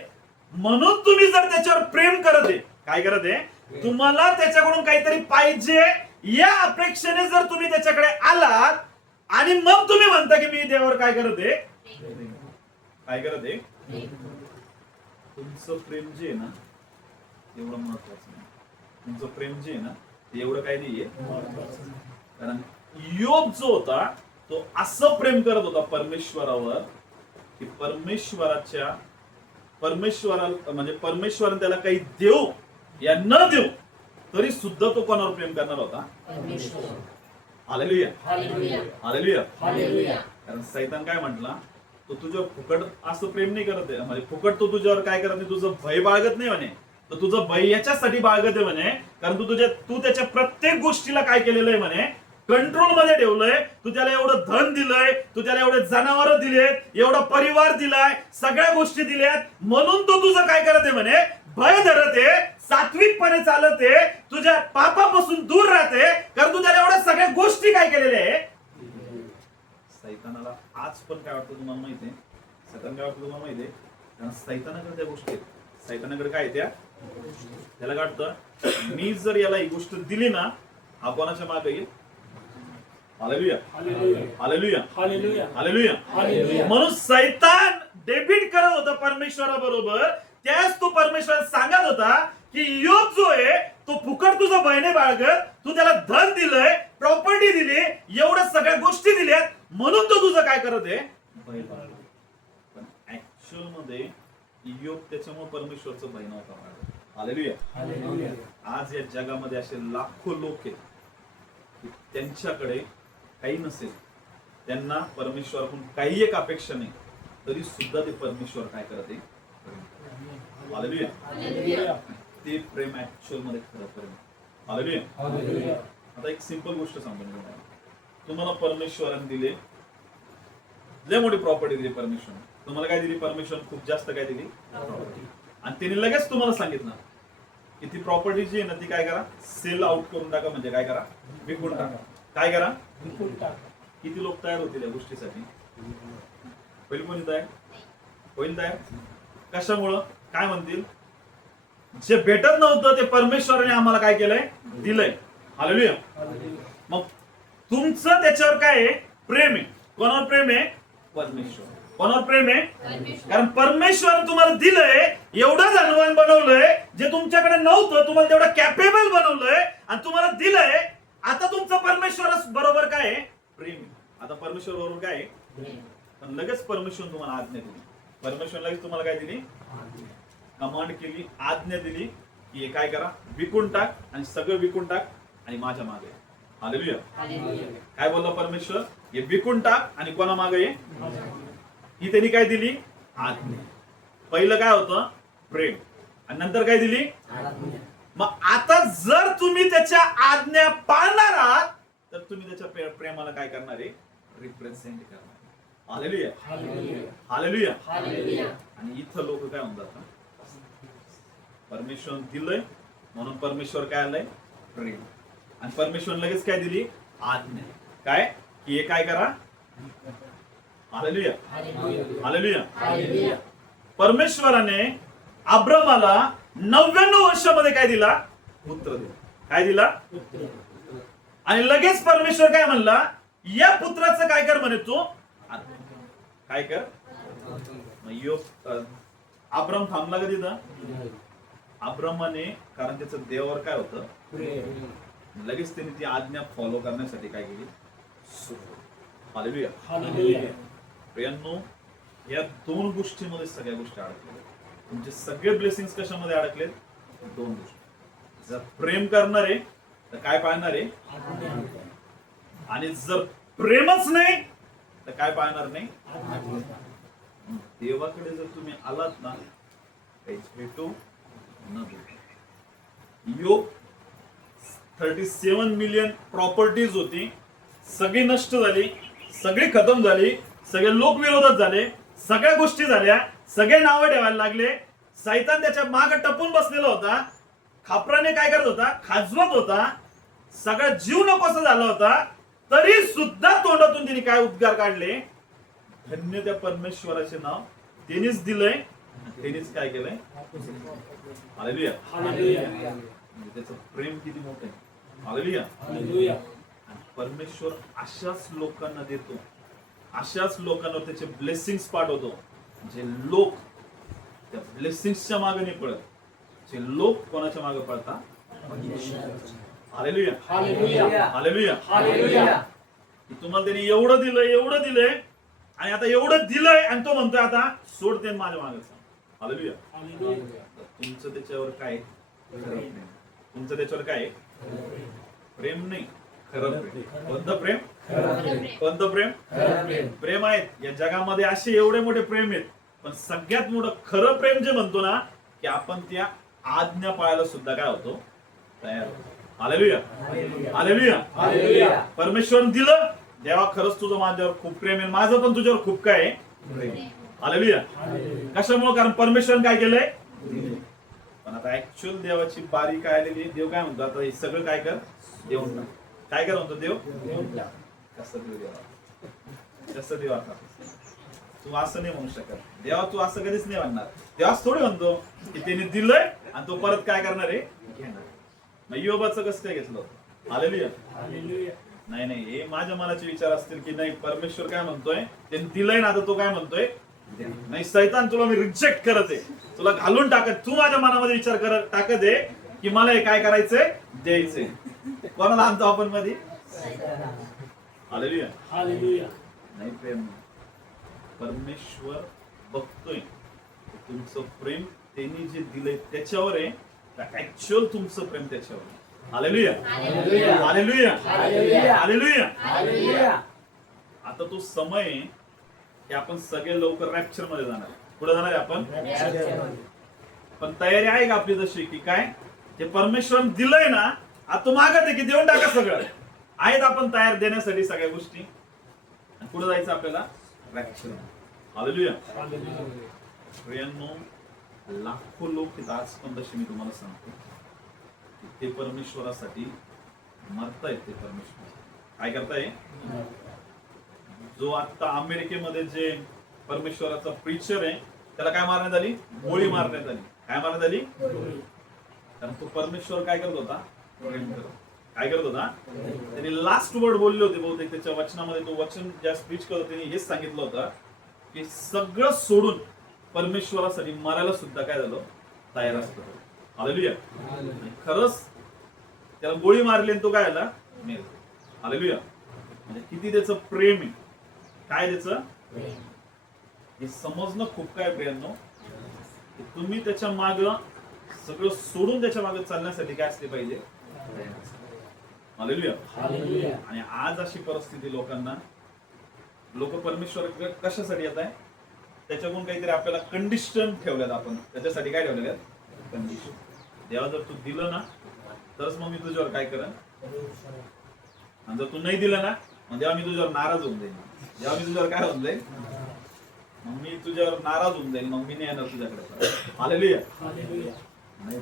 म्हणून तुम्ही जर त्याच्यावर प्रेम करत आहे, काय करत आहे, तुम्हाला त्याच्याकडून काहीतरी पाहिजे या अपेक्षेने जर तुम्ही त्याच्याकडे आलात, आणि मग तुम्ही म्हणता की मी देवावर काय करत आहे, काय करत आहे, तुमचं प्रेम जे आहे ना, एवढं महत्वाचं नाही. तुमचं प्रेम जे आहे ना, ते एवढं काय नाहीये. कारण योब जो होता, तो असं प्रेम करत होता परमेश्वरावर, की परमेश्वराला म्हणजे परमेश्वराने त्याला काही देऊ या न देऊ तरी सुद्धा तो कोणावर प्रेम करणार होता, हालेलुया, हालेलुया, हालेलुया. कारण सैतान काय म्हटला, तो तुझ्यावर फुकट असं प्रेम नाही करत आहे, म्हणजे फुकट तो तुझ्यावर काय करत नाही, तुझं भय बाळगत नाही म्हणे, तर तुझं भय याच्यासाठी बाळगत आहे म्हणे, कारण तू त्याच्या प्रत्येक गोष्टीला काय केलेलं आहे म्हणे, कंट्रोल मध्ये ठेवलंय. तू त्याला एवढं धन दिलंय, तू त्याला एवढे जनावर दिलेत, एवढा परिवार दिलाय, सगळ्या गोष्टी दिल्यात, म्हणून तो तुझं काय करत आहे म्हणे, भय धरत आहे, सात्विकपणे चालत आहे, तुझ्या पापापासून दूर राहते, कारण तू त्याला एवढ्या सगळ्या गोष्टी काय केलेल्या आहे. सैतानाला आज पण काय वाटतं तुम्हाला माहिती आहे, सैतान काय वाटतं तुम्हाला माहिती आहे, कारण सैतानाकडे त्या गोष्टी आहेत, सैतानाकडे काय त्या, त्याला काय वाटतं, मी जर याला ही गोष्ट दिली ना, हा कोणाच्या मागे येईल. Hallelujah, hallelujah, hallelujah, hallelujah, hallelujah. म्हणून सैतान डेबिट करत होता परमेश्वराबरोबर, त्याच तो परमेश्वर सांगत होता की योग जो आहे तो फुकट तुझा बहिणी बाळग, तू त्याला धन दिलंय, प्रॉपर्टी दिली, एवढ्या सगळ्या गोष्टी दिल्यात, म्हणून तो तुझं काय करत आहे, भय बाळगत. पण ऍक्च्युअल मध्ये योग त्याच्यामुळे परमेश्वरचं भय नव्हता बाळगत. हालेलुया. आज या जगामध्ये असे लाखो लोक आहेत की त्यांच्याकडे काही नसेल, त्यांना परमेश्वराकडून काही एक अपेक्षा नाही, तरी सुद्धा ते परमेश्वर काय करत आहे, हालेलुया. ते प्रेम ऍक्च्युअल मध्ये खरं प्रेम. हालेलुया. आता एक सिंपल गोष्ट सांगतो मी तुम्हाला परमेश्वराने दिले, लय मोठी प्रॉपर्टी दिली परमेश्वर. तुम्हाला काय दिली परमेश्वर, खूप जास्त काय दिली, आणि त्यांनी लगेच तुम्हाला सांगितलं की ती प्रॉपर्टी जी आहे ना ती काय करा, सेल आउट करून टाका, म्हणजे काय करा, विकून टाका. काय करा, विकून टाका. किती लोक तयार होतील या गोष्टीसाठी? होईल कोणी तयार? होईल तयार. कशामुळं? काय म्हणतील, जे भेटत नव्हतं ते परमेश्वराने आम्हाला काय केलंय, दिलंय. हालेलुया. मग तुमचं त्याच्यावर काय आहे, प्रेम आहे. कोणावर प्रेम आहे? परमेश्वर. कोणावर प्रेम आहे? कारण परमेश्वर तुम्हाला दिलंय, एवढं धनवान बनवलंय, जे तुमच्याकडे नव्हतं तुम्हाला तेवढं कॅपेबल बनवलंय आणि तुम्हाला दिलंय. आता तुमचं परमेश्वर बरोबर काय आहे, प्रेम आहे. आता परमेश्वर बरोबर काय आहे, पण लगेच परमेश्वर तुम्हाला आज्ञा दिली. परमेश्वर लगेच तुम्हाला काय दिली, कमांड केली, आज्ञा दिली की हे काय करा, विकून टाक, आणि सगळं विकून टाक आणि माझ्या मागे. हालेलुया. काय बोलला परमेश्वर, हे विकून टाक आणि कोणा मागे ये. ही त्यांनी काय दिली, आज्ञा. पहिलं काय होतं, प्रेम, आणि नंतर काय दिली, मग आता जर तुम्ही त्याच्या आज्ञा पाळणार आहात तर तुम्ही त्याच्या प्रेमाला काय करणार आहे, रिप्रेझेंट करणार. हालेलुया. हालेलुया. आणि इथं लोक काय म्हणतात, परमेश्वर दिलंय म्हणून परमेश्वर काय आलंय, प्रेम, आणि परमेश्वर लगेच काय दिली, आज्ञा. काय की हे काय करा. हालेलुया. हालेलुया. परमेश्वराने अब्रामाला 99 वर्षामध्ये काय दिला, पुत्र दिला. काय दिला, आणि लगेच परमेश्वर काय म्हणला, या पुत्राचं काय कर म्हणे तू, काय कर. अब्राम थांबला का तिथं? अब्रामाने, कारण त्याचं देवावर काय होतं, लगेच त्याने ती आज्ञा फॉलो करण्यासाठी काय केली, हालेलुया. प्रियांनो, या दोन गोष्टीमध्ये सगळ्या गोष्टी अडकल्या. तुमचे सगळे ब्लेसिंग्स कशामध्ये अडकलेत, दोन गोष्टी. जर प्रेम करणार आहे तर काय पाळणार आहे, आणि जर प्रेमच नाही तर काय पाळणार नाही. देवाकडे जर तुम्ही आलात ना, काहीच भेटू न भेटू. योग 37 मिलियन प्रॉपर्टीज होती, सगळी नष्ट झाली, सगळी खतम झाली, सगळे लोक विरोधात झाले, सगळ्या गोष्टी झाल्या, सगळे नावं ठेवायला लागले. सैतान त्याच्या मागे टपून बसलेला होता, खापराने काय करत होता, खाजवत होता, सगळा जीव नकोसा झाला होता, तरी सुद्धा तोंडातून तिने काय उद्गार काढले, धन्य त्या परमेश्वराचे नाव त्यांनीच दिलंय, त्यांनीच काय केलंय. हालेलुया. म्हणजे त्याचं प्रेम किती मोठं आहे. हालेलुया. परमेश्वर अशाच लोकांना देतो, अशाच लोकांना त्याचे ब्लेसिंग्स पाठवतो, जे लोक त्या ब्लेसिंग्सच्या मागे नाही पडत, जे लोक कोणाच्या मागे पडतात. हालेलुया. हालेलुया. तुम्हाला त्यांनी एवढं दिलंय आणि आता एवढं दिलंय, आणि तो म्हणतोय आता सोडते माझ्या मागे. हालेलुया. तुमचं त्याच्यावर काय, तुमचं त्याच्यावर काय, प्रेम नाही, खरं प्रेम. कोणतं प्रेम, कोणतं प्रेम, प्रेम आहेत या जगामध्ये असे एवढे मोठे प्रेम आहेत, पण सगळ्यात मोठं खरं प्रेम जे म्हणतो ना, की आपण त्या आज्ञा पाळायला सुद्धा काय होतो, तयार होतो. हालेलुया. हालेलुया. परमेश्वर दिलं, देवा खरंच तुझं माझ्यावर खूप प्रेम आहे, माझं पण तुझ्यावर खूप काय आहे, प्रेम. हालेलुया. कशामुळे, कारण परमेश्वर काय केलंय. पण आता ऍक्च्युअल देवाची बारी काय आलेली, देव काय म्हणतो, आता हे सगळं काय कर, देऊन काय कर म्हणतो देव. कसं देव देवा, कसं देव. आता तू असं नाही म्हणू शकत, देवा तू असं कधीच नाही म्हणणार. देवा थोडे म्हणतो की त्याने दिलंय आणि तो परत काय करणार आहे, घेणार. मग योबाचं कसं काय घेतलं. हालेलुया. नाही, हे माझ्या मनाचे विचार असतील की नाही, परमेश्वर काय म्हणतोय, त्यांनी दिलंय ना, आता तो काय म्हणतोय, नाही, सैतान तुला मी रिजेक्ट करत आहे, तुला घालून टाकत, तू माझ्या मनामध्ये विचार कर टाकत आहे की मला हे काय करायचंय, द्यायचंय. कोणाला आणतो आपण मध्ये? हालेलुया. हालेलुया. नाही, प्रेम परमेश्वर बघतोय तुमचं प्रेम त्यांनी जे दिलंय त्याच्यावर आहे, ऍक्च्युअल तुमचं प्रेम त्याच्यावर आहे. Hallelujah. Hallelujah. Hallelujah. Hallelujah. Hallelujah. Hallelujah. आता तो समय आहे की आपण सगळे लवकर रॅप्चर मध्ये जाणार. पुढे जाणार आहे आपण, पण तयारी आहे का आपली तशी की काय ते परमेश्वर दिलंय ना, आता तो मागत आहे की देऊन टाका सगळं. आहेत आपण तयार देण्यासाठी सगळ्या गोष्टी. पुढे जायचं आपल्याला रॅप्चर. हालेलुया. प्रियांनो, लाखो लोक आहेत आज पण तसे मी तुम्हाला सांगतो ते परमेश्वरासाठी मरतायत. ते परमेश्वर काय करताय? जो आता अमेरिकेमध्ये जे परमेश्वराचा प्रीचर आहे त्याला काय मारण्यात आली? गोळी मारण्यात आली. काय मारण्यात आली? कारण तो परमेश्वर काय करत होता? प्रेम करत. काय करत होता? त्यांनी लास्ट वर्ड बोलले होते बहुतेक त्याच्या वचनामध्ये. तो वचन ज्या स्पीच करत त्यांनी हेच सांगितलं होतं की सगळं सोडून परमेश्वरासाठी मरायला सुद्धा काय झालं? तयार असतो. हालेलुया. खरंच त्याला गोळी मारली आणि तो काय झाला? मेला. हालेलुया. म्हणजे किती त्याचं प्रेम आहे, काय त्याचं हे समजणं खूप काय प्रियांनो. तुम्ही त्याच्या माग सगळं सोडून त्याच्या मागे चालण्यासाठी काय असले पाहिजे? हालेलुया. आणि आज अशी परिस्थिती लोकांना, लोक परमेश्वर कशासाठी येत आहे? त्याच्याकडून काहीतरी आपल्याला कंडिशन ठेवल्यात. आपण त्याच्यासाठी काय ठेवलेल्या? कंडिशन. देवा जर तू दिलं ना तरच मग मी तुझ्यावर काय करेन, आणि जर तू नाही दिलं ना मग देवा मी तुझ्यावर नाराज होऊन जाईल. जेव्हा मी तुझ्यावर काय होऊन जाईल, मग मी तुझ्यावर नाराज होऊन जाईल, मग मी नाही येणार तुझ्याकडे. हालेलुया. नाही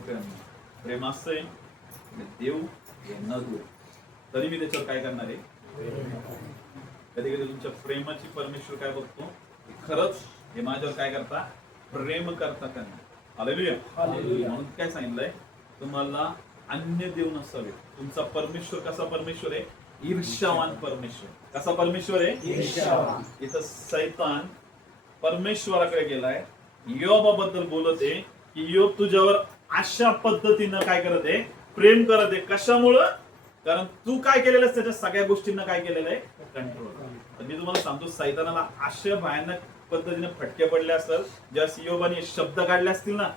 प्रेम असं आहे, देव न देऊ तरी मी त्याच्यावर काय करणार आहे? कधी कधी तुमच्या प्रेमाची परमेश्वर काय बघतो, खरंच हे माझ्यावर काय करता? प्रेम करता का नाही? हालेलुया. म्हणून काय सांगितलंय तुम्हाला? अन्य देव नसावे. तुमचा परमेश्वर कसा परमेश्वर आहे? ईर्ष्यावान परमेश्वर. कसा परमेश्वर आहे? ईर्ष्यावान. इथं सैतान परमेश्वराकडे गेलाय, योबाबद्दल बोलत आहे की योब तुझ्यावर अशा पद्धतीनं काय करत आहे? प्रेम करत आहे. कशामुळं? कारण तू काय केलेलं आहेस त्याच्या सगळ्या गोष्टींना काय केलेलं आहे? कंट्रोल. मी तुम्हाला सांगतो सैतानाला अशा भयानक पद्धतीने फटके पडले असतात ज्या योबाने शब्द काढले असतील ना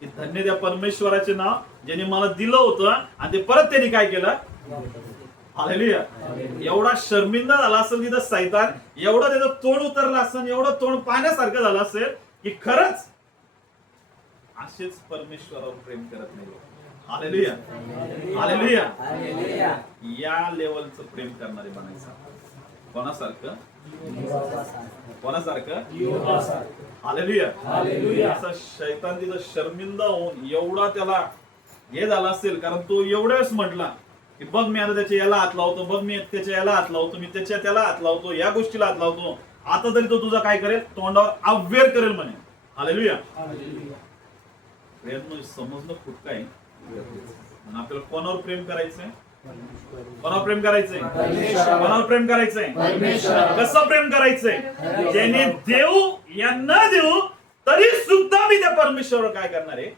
की धन्य त्या परमेश्वराचे नाव ज्याने मला दिलं होतं आणि ते परत त्यांनी काय केलं? हालेलुया. एवढा शर्मिंदा झाला असेल तिथं सैतान, एवढं त्याचं तोंड उतरलं असेल, एवढं तोंड पाण्यासारखं झालं असेल की खरंच असेच परमेश्वरावर प्रेम करत नाही. हालेलुया. हालेलुया. या लेवलचं प्रेम करणारे बनायचं. कोणासारखं? कोणासारखं? हालेलुया. असा शैतान तिथं शर्मिंदा होऊन एवढा त्याला हे झाला असेल, कारण तो एवढ्याच म्हटला की बघ मी आता त्याच्या याला हात लावतो, बघ मी त्याच्या याला हात लावतो, मी त्याच्या त्याला हात लावतो, या गोष्टीला हात लावतो, आता तरी तो तुझा काय करेल? तोंडावर अव्वेर करेल म्हणे. हालेलुया. प्रयत्न समजणं खूप काय. आपल्याला कोणावर प्रेम करायचंय? कोणावर प्रेम करायचंय? कोणावर प्रेम करायचंय? कसं प्रेम करायचंय? ज्याने देऊ या न देऊ तरी सुद्धा मी त्या परमेश्वरावर काय करणार आहे?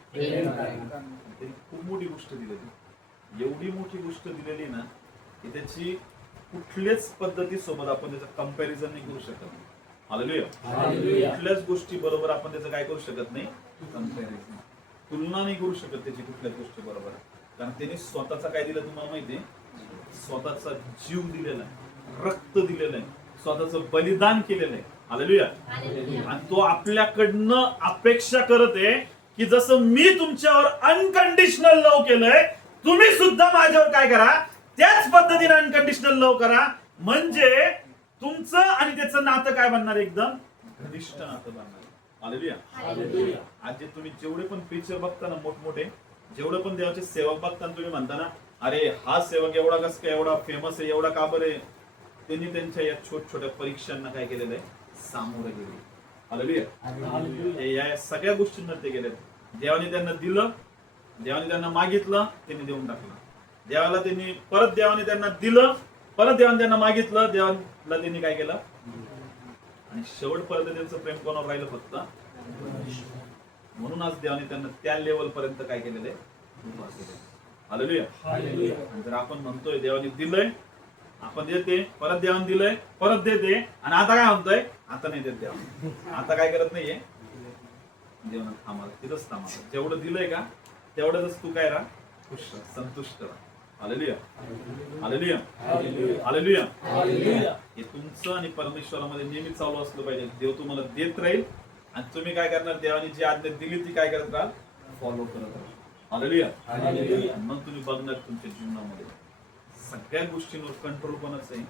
खूप मोठी गोष्ट दिलेली, एवढी मोठी गोष्ट दिलेली ना की त्याची कुठल्याच पद्धती सोबत आपण त्याचं कंपॅरिझन नाही करू शकत. हालेलुया. कुठल्याच गोष्टी बरोबर आपण त्याचं काय करू शकत नाही? कंपॅरिझन, तुलना नाही करू शकत त्याची कुठल्याच गोष्टी बरोबर. कारण त्यांनी स्वतःचा काय दिलं तुम्हाला माहितीये? स्वतःचा जीव दिलेला आहे, रक्त दिलेलं आहे, स्वतःचं बलिदान केलेलं आहे. हालेलुया. आणि तो आपल्याकडनं अपेक्षा करत आहे की जसं मी तुमच्यावर अनकंडिशनल लव केलंय तुम्ही सुद्धा माझ्यावर काय करा? त्याच पद्धतीने अनकंडिशनल लव करा. म्हणजे तुमचं आणि त्याचं नातं काय बनणार? एकदम घनिष्ठ नातं बनणार. हालेलुया. आज जे तुम्ही जेवढे पण पिक्चर बघता ना मोठमोठे, जेवढे पण देवाचे सेवक बघता तुम्ही म्हणता ना अरे हा सेवक एवढा कस काय एवढा फेमस आहे, एवढा का बरे? त्यांनी त्यांच्या या छोट्या परीक्षांना काय केलेलं आहे? सामोरं गेले. हालेलुया. या सगळ्या गोष्टींमध्ये गेले. देवाने त्यांना दिलं, देवाने त्यांना मागितलं, त्यांनी देऊन टाकलं. देवाला त्यांनी देवाने त्यांना दिलं, परत देवाने त्यांना मागितलं, देवाला त्यांनी काय केलं? आणि शेवटपर्यंत त्यांचं प्रेम कोणावर राहिलं फक्त. म्हणून आज देवाने त्यांना त्या लेवल पर्यंत काय केलेलं आहे, उभा केलेलं आहे. हालेलुया. आणि जर आपण म्हणतोय देवाने दिलंय, आपण देते, परत देवाने दिलंय, परत देते, आणि आता काय म्हणतोय, आता नाही देत देवा, आता काय करत नाहीये देवानं, थांबा तिथंच थांबा, जेवढं दिलंय का तेवढंच तू काय राहा, खुश राहा, संतुष्ट राहा. हालेलुया. हालेलुया. हालेलुया. हे तुमचं आणि परमेश्वरामध्ये नेहमी चालू असलं पाहिजे. देव तुम्हाला देत राहील आणि तुम्ही काय करणार, देवाने जी आज्ञा दिली ती काय करत राहाल, फॉलो करत राहाल. हालेलुया. मग तुम्ही बघणार तुमच्या जीवनामध्ये सगळ्या गोष्टींवर कंट्रोल कोणाचं आहे,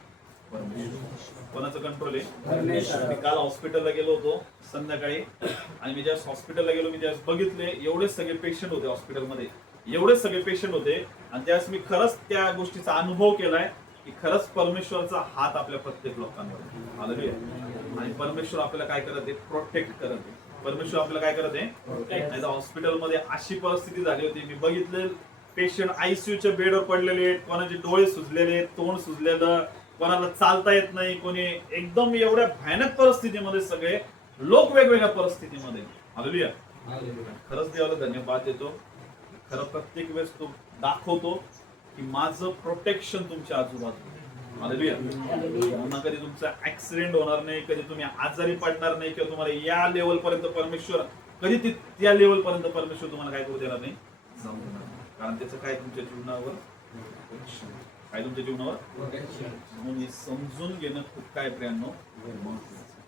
परमेश्वर. कोणाचं कंट्रोल आहे, मी काल हॉस्पिटलला गेलो होतो संध्याकाळी, आणि मी ज्यावेळेस हॉस्पिटलला गेलो, मी ज्यावेळेस बघितले एवढे सगळे पेशंट होते हॉस्पिटलमध्ये, एवढे सगळे पेशंट होते, आणि त्यावेळेस मी खरंच त्या गोष्टीचा अनुभव केलाय की खरंच परमेश्वराचा हात आपल्या प्रत्येक लोकांवर. हालेलुया. आणि परमेश्वर आपल्याला काय करत आहे, प्रोटेक्ट करत आहे. परमेश्वर आपल्याला काय करत आहे. नाही तर हॉस्पिटलमध्ये अशी परिस्थिती झाली होती, मी बघितले पेशंट आयसीयूच्या बेडवर पडलेले, कोणाचे डोळे सुजलेले, तोंड सुजलेलं, कोणाला चालता येत नाही, कोणी एकदम एवढ्या भयानक परिस्थितीमध्ये, सगळे लोक वेगवेगळ्या परिस्थितीमध्ये. हालेलुया. खरंच देवाला धन्यवाद देतो. खरं प्रत्येक वेळेस तो दाखवतो की माझं प्रोटेक्शन तुमच्या आजूबाजूला. हालेलुया. पुन्हा कधी तुमचा ऍक्सिडेंट होणार नाही, कधी तुम्ही आजारी पडणार नाही, किंवा तुम्हाला या लेवल पर्यंत परमेश्वर कधी त्या लेवल पर्यंत परमेश्वर तुम्हाला काय करू देणार नाही, जाऊ देणार नाही. कारण त्याचं काय तुमच्या जीवनावर, काय तुमच्या जीवनावर, म्हणून हे समजून घेणं खूप काय प्रियांनो महत्त्वाचं.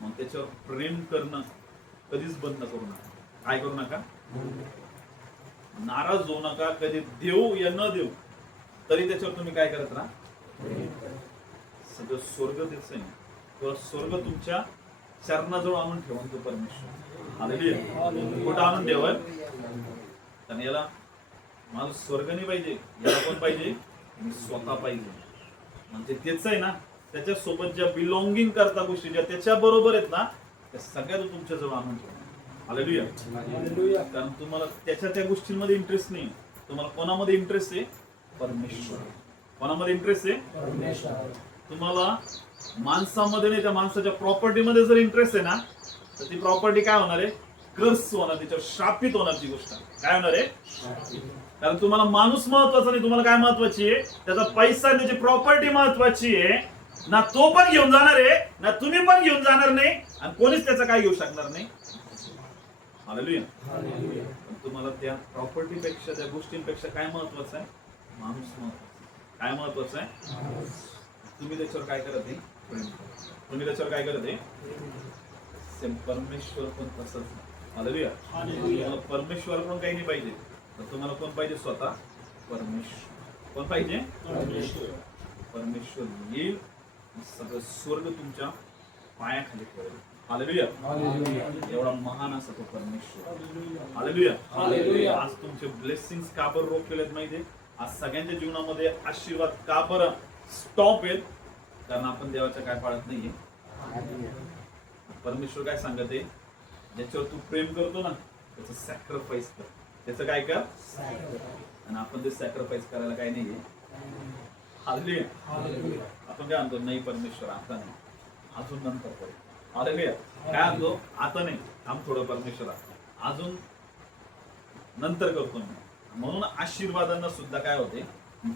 मग त्याच्यावर प्रेम करणं कधीच बंद करू नका. काय करू नका, नाराज होऊ नका. कधी देऊ या न देऊ तरी त्याच्यावर तुम्ही काय करत राहा, सगळं स्वर्ग द्यायचं आहे किंवा स्वर्ग तुमच्या चरणाजवळ आणून ठेवून तो परमेश्वर. हालेलुया. कुठं आणून ठेवाल, कारण याला माझं स्वर्ग नाही पाहिजे, याला कोण पाहिजे, मी स्वतः पाहिजे. म्हणजे तेच आहे ना, त्याच्यासोबत ज्या बिलॉंगिंग करता गोष्टी ज्या त्याच्या बरोबर आहेत ना, त्या सगळ्या तो तुमच्या जवळ आणून ठेवा. हालेलुया. कारण तुम्हाला त्याच्या त्या गोष्टींमध्ये इंटरेस्ट नाही, तुम्हाला कोणामध्ये इंटरेस्ट आहे, परमेश्वर. कोणामध्ये इंटरेस्ट आहे, परमेश्वर. तुम्हाला माणसामध्ये नाही, त्या माणसाच्या प्रॉपर्टीमध्ये जर इंटरेस्ट आहे ना, तर ती प्रॉपर्टी काय होणार आहे, कर्स होणार, त्याच्यावर शापित होणार. ती गोष्ट काय होणार आहे, कारण तुम्हाला माणूस महत्वाचा नाही, तुम्हाला काय महत्वाची आहे, त्याचा पैसा, त्याची प्रॉपर्टी महत्वाची आहे ना. तो पण घेऊन जाणार आहे ना, तुम्ही पण घेऊन जाणार नाही, आणि कोणीच त्याचा काय घेऊ शकणार नाही. हालेलुया. तुम्हाला त्या प्रॉपर्टी पेक्षा, त्या गोष्टींपेक्षा काय महत्वाचं आहे, माणूस महत्वाचा. काय महत्वाचं आहे, तुम्ही त्याच्यावर काय करत आहे, प्रेम करा. तुम्ही त्याच्यावर काय करत आहे, सेम परमेश्वर पण तसंच. हालेलुया. तुम्हाला परमेश्वराकडून काही नाही पाहिजे, तर तुम्हाला कोण पाहिजे, स्वतः परमेश्वर. कोण पाहिजे, परमेश्वर येईल, सगळं स्वर्ग तुमच्या पायाखाली ठेवेल. हालेलुया. एवढा महान असा तो परमेश्वर. हालेलुया. आज तुमचे ब्लेसिंग्स का बरं रोखलेले माहितीये, आज सगळ्यांच्या जीवनामध्ये आशीर्वाद का बरं स्टॉप आहेत, कारण आपण देवाच्या काय पाळत नाहीये. परमेश्वर काय सांगत आहे, ज्याच्यावर तू प्रेम करतो ना, त्याचं सॅक्रिफाईस कर. त्याचं काय कर, आणि आपण ते सॅक्रिफाईस करायला काय नाहीये. हालेलुया. आपण काय म्हणतो, नाही परमेश्वर आता नाही, अजून नंतर करू. हालेलुया. काय म्हणतो, आता नाही, थांब थोडं परमेश्वर, अजून नंतर करतो मी. म्हणून आशीर्वादांना सुद्धा काय होते,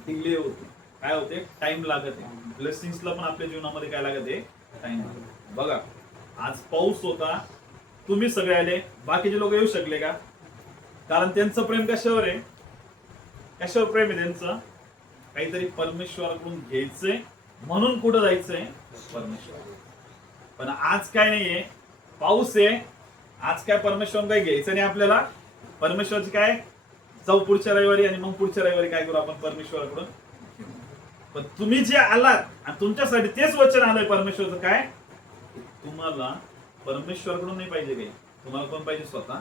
डिले होते. काय होते, टाइम लागत आहे. ब्लेसिंग्सला पण आपल्या जीवनामध्ये काय लागत आहे, टाइम लागत. बघा, आज पाऊस होता, तुम्ही सगळे आले, बाकीचे लोक येऊ शकले का, कारण त्यांचं प्रेम कशावर आहे, कशावर प्रेम आहे त्यांचं, काहीतरी परमेश्वराकडून घ्यायचंय म्हणून कुठं जायचंय, परमेश्वर. पण आज काय नाहीये, पाऊस आहे, आज काय परमेश्वर काही घ्यायचं नाही आपल्याला. परमेश्वराची काय, जाऊ पुढच्या रविवारी, आणि मग पुढच्या रविवारी काय करू आपण, परमेश्वराकडून. पण तुम्ही जे आलात आणि तुमच्यासाठी तेच वचन आलंय परमेश्वरचं, काय तुम्हाला परमेश्वराकडून नाही पाहिजे काही, तुम्हाला कोण पाहिजे, स्वतः.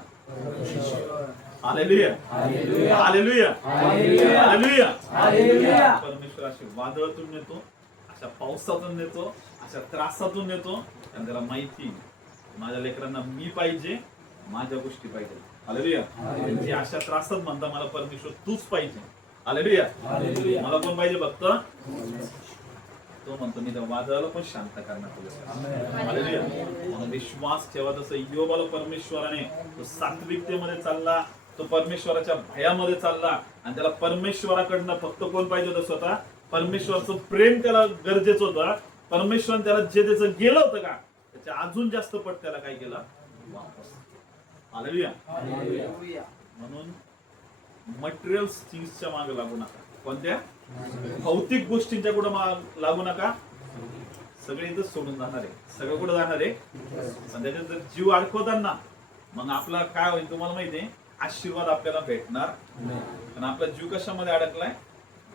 हालेलुया. हालेलुया. हालेलुया. परमेश्वर असे वादळातून नेतो, अशा पावसातून नेतो, अशा त्रासातून नेतो, आणि त्याला माहिती माझ्या लेकरांना मी पाहिजे, माझ्या गोष्टी पाहिजे. हालेलुया. म्हणजे अशा त्रासात म्हणता मला परमेश्वर तूच पाहिजे. हालेलुया. मला कोण पाहिजे, फक्त तो म्हणतो मी त्या वादळाला पण शांत करणार तुझ्या. हालेलुया. म्हणून विश्वास ठेवा. जसं योबाला परमेश्वराने तो सात्विकतेमध्ये चालला, तो परमेश्वराच्या भयामध्ये चालला आणि त्याला परमेश्वराकडनं फक्त कोण पाहिजे होतं? स्वतः परमेश्वराचं प्रेम त्याला गरजेचं होतं. परमेश्वर त्याला जे त्याचं गेलं होतं का त्याच्या अजून जास्त पट त्याला काय केलं? वापस. हालेलुया. म्हणून मटेरियल थिंग्सच्या मागे लागू नका. कोणत्या? भौतिक गोष्टींच्या कुठं लागू नका. सगळे इथंच सोडून जाणार आहे. सगळं कुठं जाणार आहे? त्याच्यात जर जीव अडकवताना मग आपला काय होईल तुम्हाला माहिती आहे? आशीर्वाद आपल्याला भेटणार आणि आपला जीव कशामध्ये अडकलाय?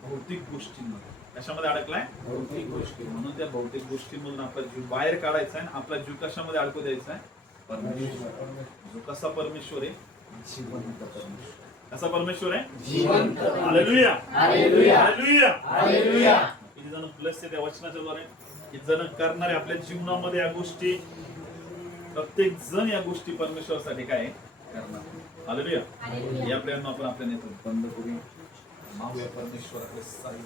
भौतिक गोष्टींमध्ये. कशामध्ये अडकलाय? भौतिक गोष्टी. म्हणून त्या भौतिक गोष्टींमधून आपला जीव बाहेर काढायचा आहे. आपला जीव कशामध्ये अडकू द्यायचा आहे? परमेश्वर. जो कसा परमेश्वर आहे? जिवंत परमेश्वर. कसा परमेश्वर आहे? जिवंत. हालेलुया. हालेलुया. हालेलुया. हालेलुया. किती जण ब्लेस आहे त्या वचनाच्या द्वारे. किती जण करणारे आपल्या जीवनामध्ये या गोष्टी. प्रत्येक जण या गोष्टी परमेश्वरासाठी काय करणार. हालेलुया. या प्रेरणा आपण आपल्या नेतृत्व बंद करूया. मागूया परमेश्वराकडे साई.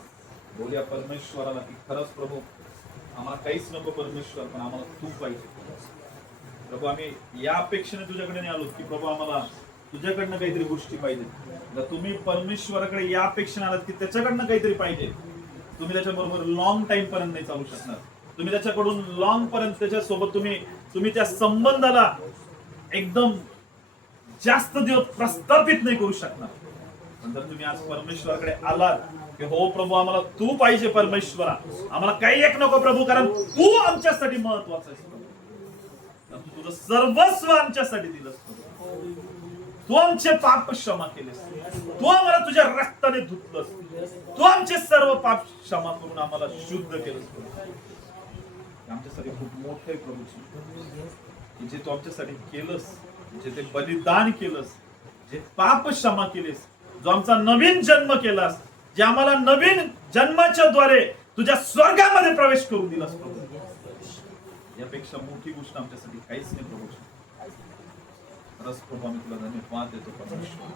बोलूया परमेश्वराला की खरंच प्रभू आम्हाला काहीच नको परमेश्वर, पण आम्हाला तू पाहिजे. प्रभू आम्ही या अपेक्षेने तुझ्याकडे नाही आलो की प्रभू आम्हाला तुझ्याकडनं काहीतरी गोष्टी पाहिजे. जर तुम्ही परमेश्वराकडे या अपेक्षेने आलात की त्याच्याकडनं काहीतरी पाहिजे, तुम्ही त्याच्याबरोबर लॉंग टाइम पर्यंत नाही चालू शकणार. तुम्ही त्याच्याकडून लॉंग पर्यंत त्याच्यासोबत तुम्ही त्या संबंधाला एकदम जास्त दिवस प्रस्थापित नाही करू शकणार. पण जर तुम्ही आज परमेश्वराकडे आलात की हो प्रभू आम्हाला तू पाहिजे परमेश्वरा, आम्हाला काही एक नको प्रभू, कारण तू आमच्यासाठी महत्वाचं आहेस. तू तुझं सर्वस्व आमच्यासाठी दिलंस. तू आमचे पाप क्षमा केलेस. तू आम्हाला तुझ्या रक्ताने धुतलंस. तू आमचे सर्व पाप क्षमा करून आम्हाला शुद्ध केलंस. आमच्यासाठी खूप मोठे प्रभू जे तू आमच्यासाठी केलंस, जे ते बलिदान केलंस, जे पाप क्षमा केलेस, जो आमचा नवीन जन्म केलास, जे आम्हाला नवीन जन्माच्या द्वारे तुझ्या स्वर्गामध्ये प्रवेश करून दिलास प्रभू. यापेक्षा मोठी गोष्ट आमच्यासाठी काहीच नाही प्रभू. खरंच प्रभू आम्ही तुला धन्यवाद देतो परमेश्वर.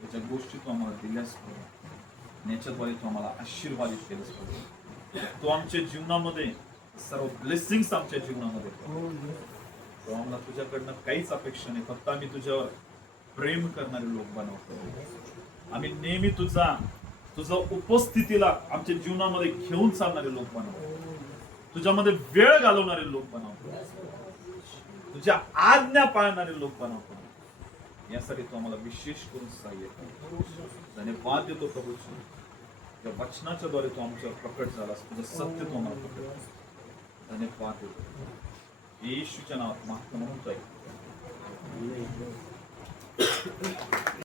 त्याच्या गोष्टी तू आम्हाला दिल्यास प्रभू. याच्याद्वारे तू आम्हाला आशीर्वादित केलंस प्रभू. तू आमच्या जीवनामध्ये सर्व ब्लेसिंग्स आमच्या जीवनामध्ये प्रभू आम्हाला तुझ्याकडनं काहीच अपेक्षा नाही. फक्त आम्ही तुझ्यावर प्रेम करणारे लोक बनवतो. आम्ही नेहमी तुझं उपस्थितीला आमच्या जीवनामध्ये घेऊन चालणारे लोक बनवतो. तुझ्यामध्ये वेळ घालवणारे लोक बनवतो. तुझ्या आज्ञा पाळणारे लोक बनवतो. यासाठी तू आम्हाला विशेष करून सहाय्य कर. धन्यवाद देतो प्रभू. त्या वचनाच्या द्वारे तू आमच्यावर प्रकट झालास. तुझं सत्य तू आम्हाला प्रकट. धन्यवाद देतो येशूच्या नावात मागतो म्हणून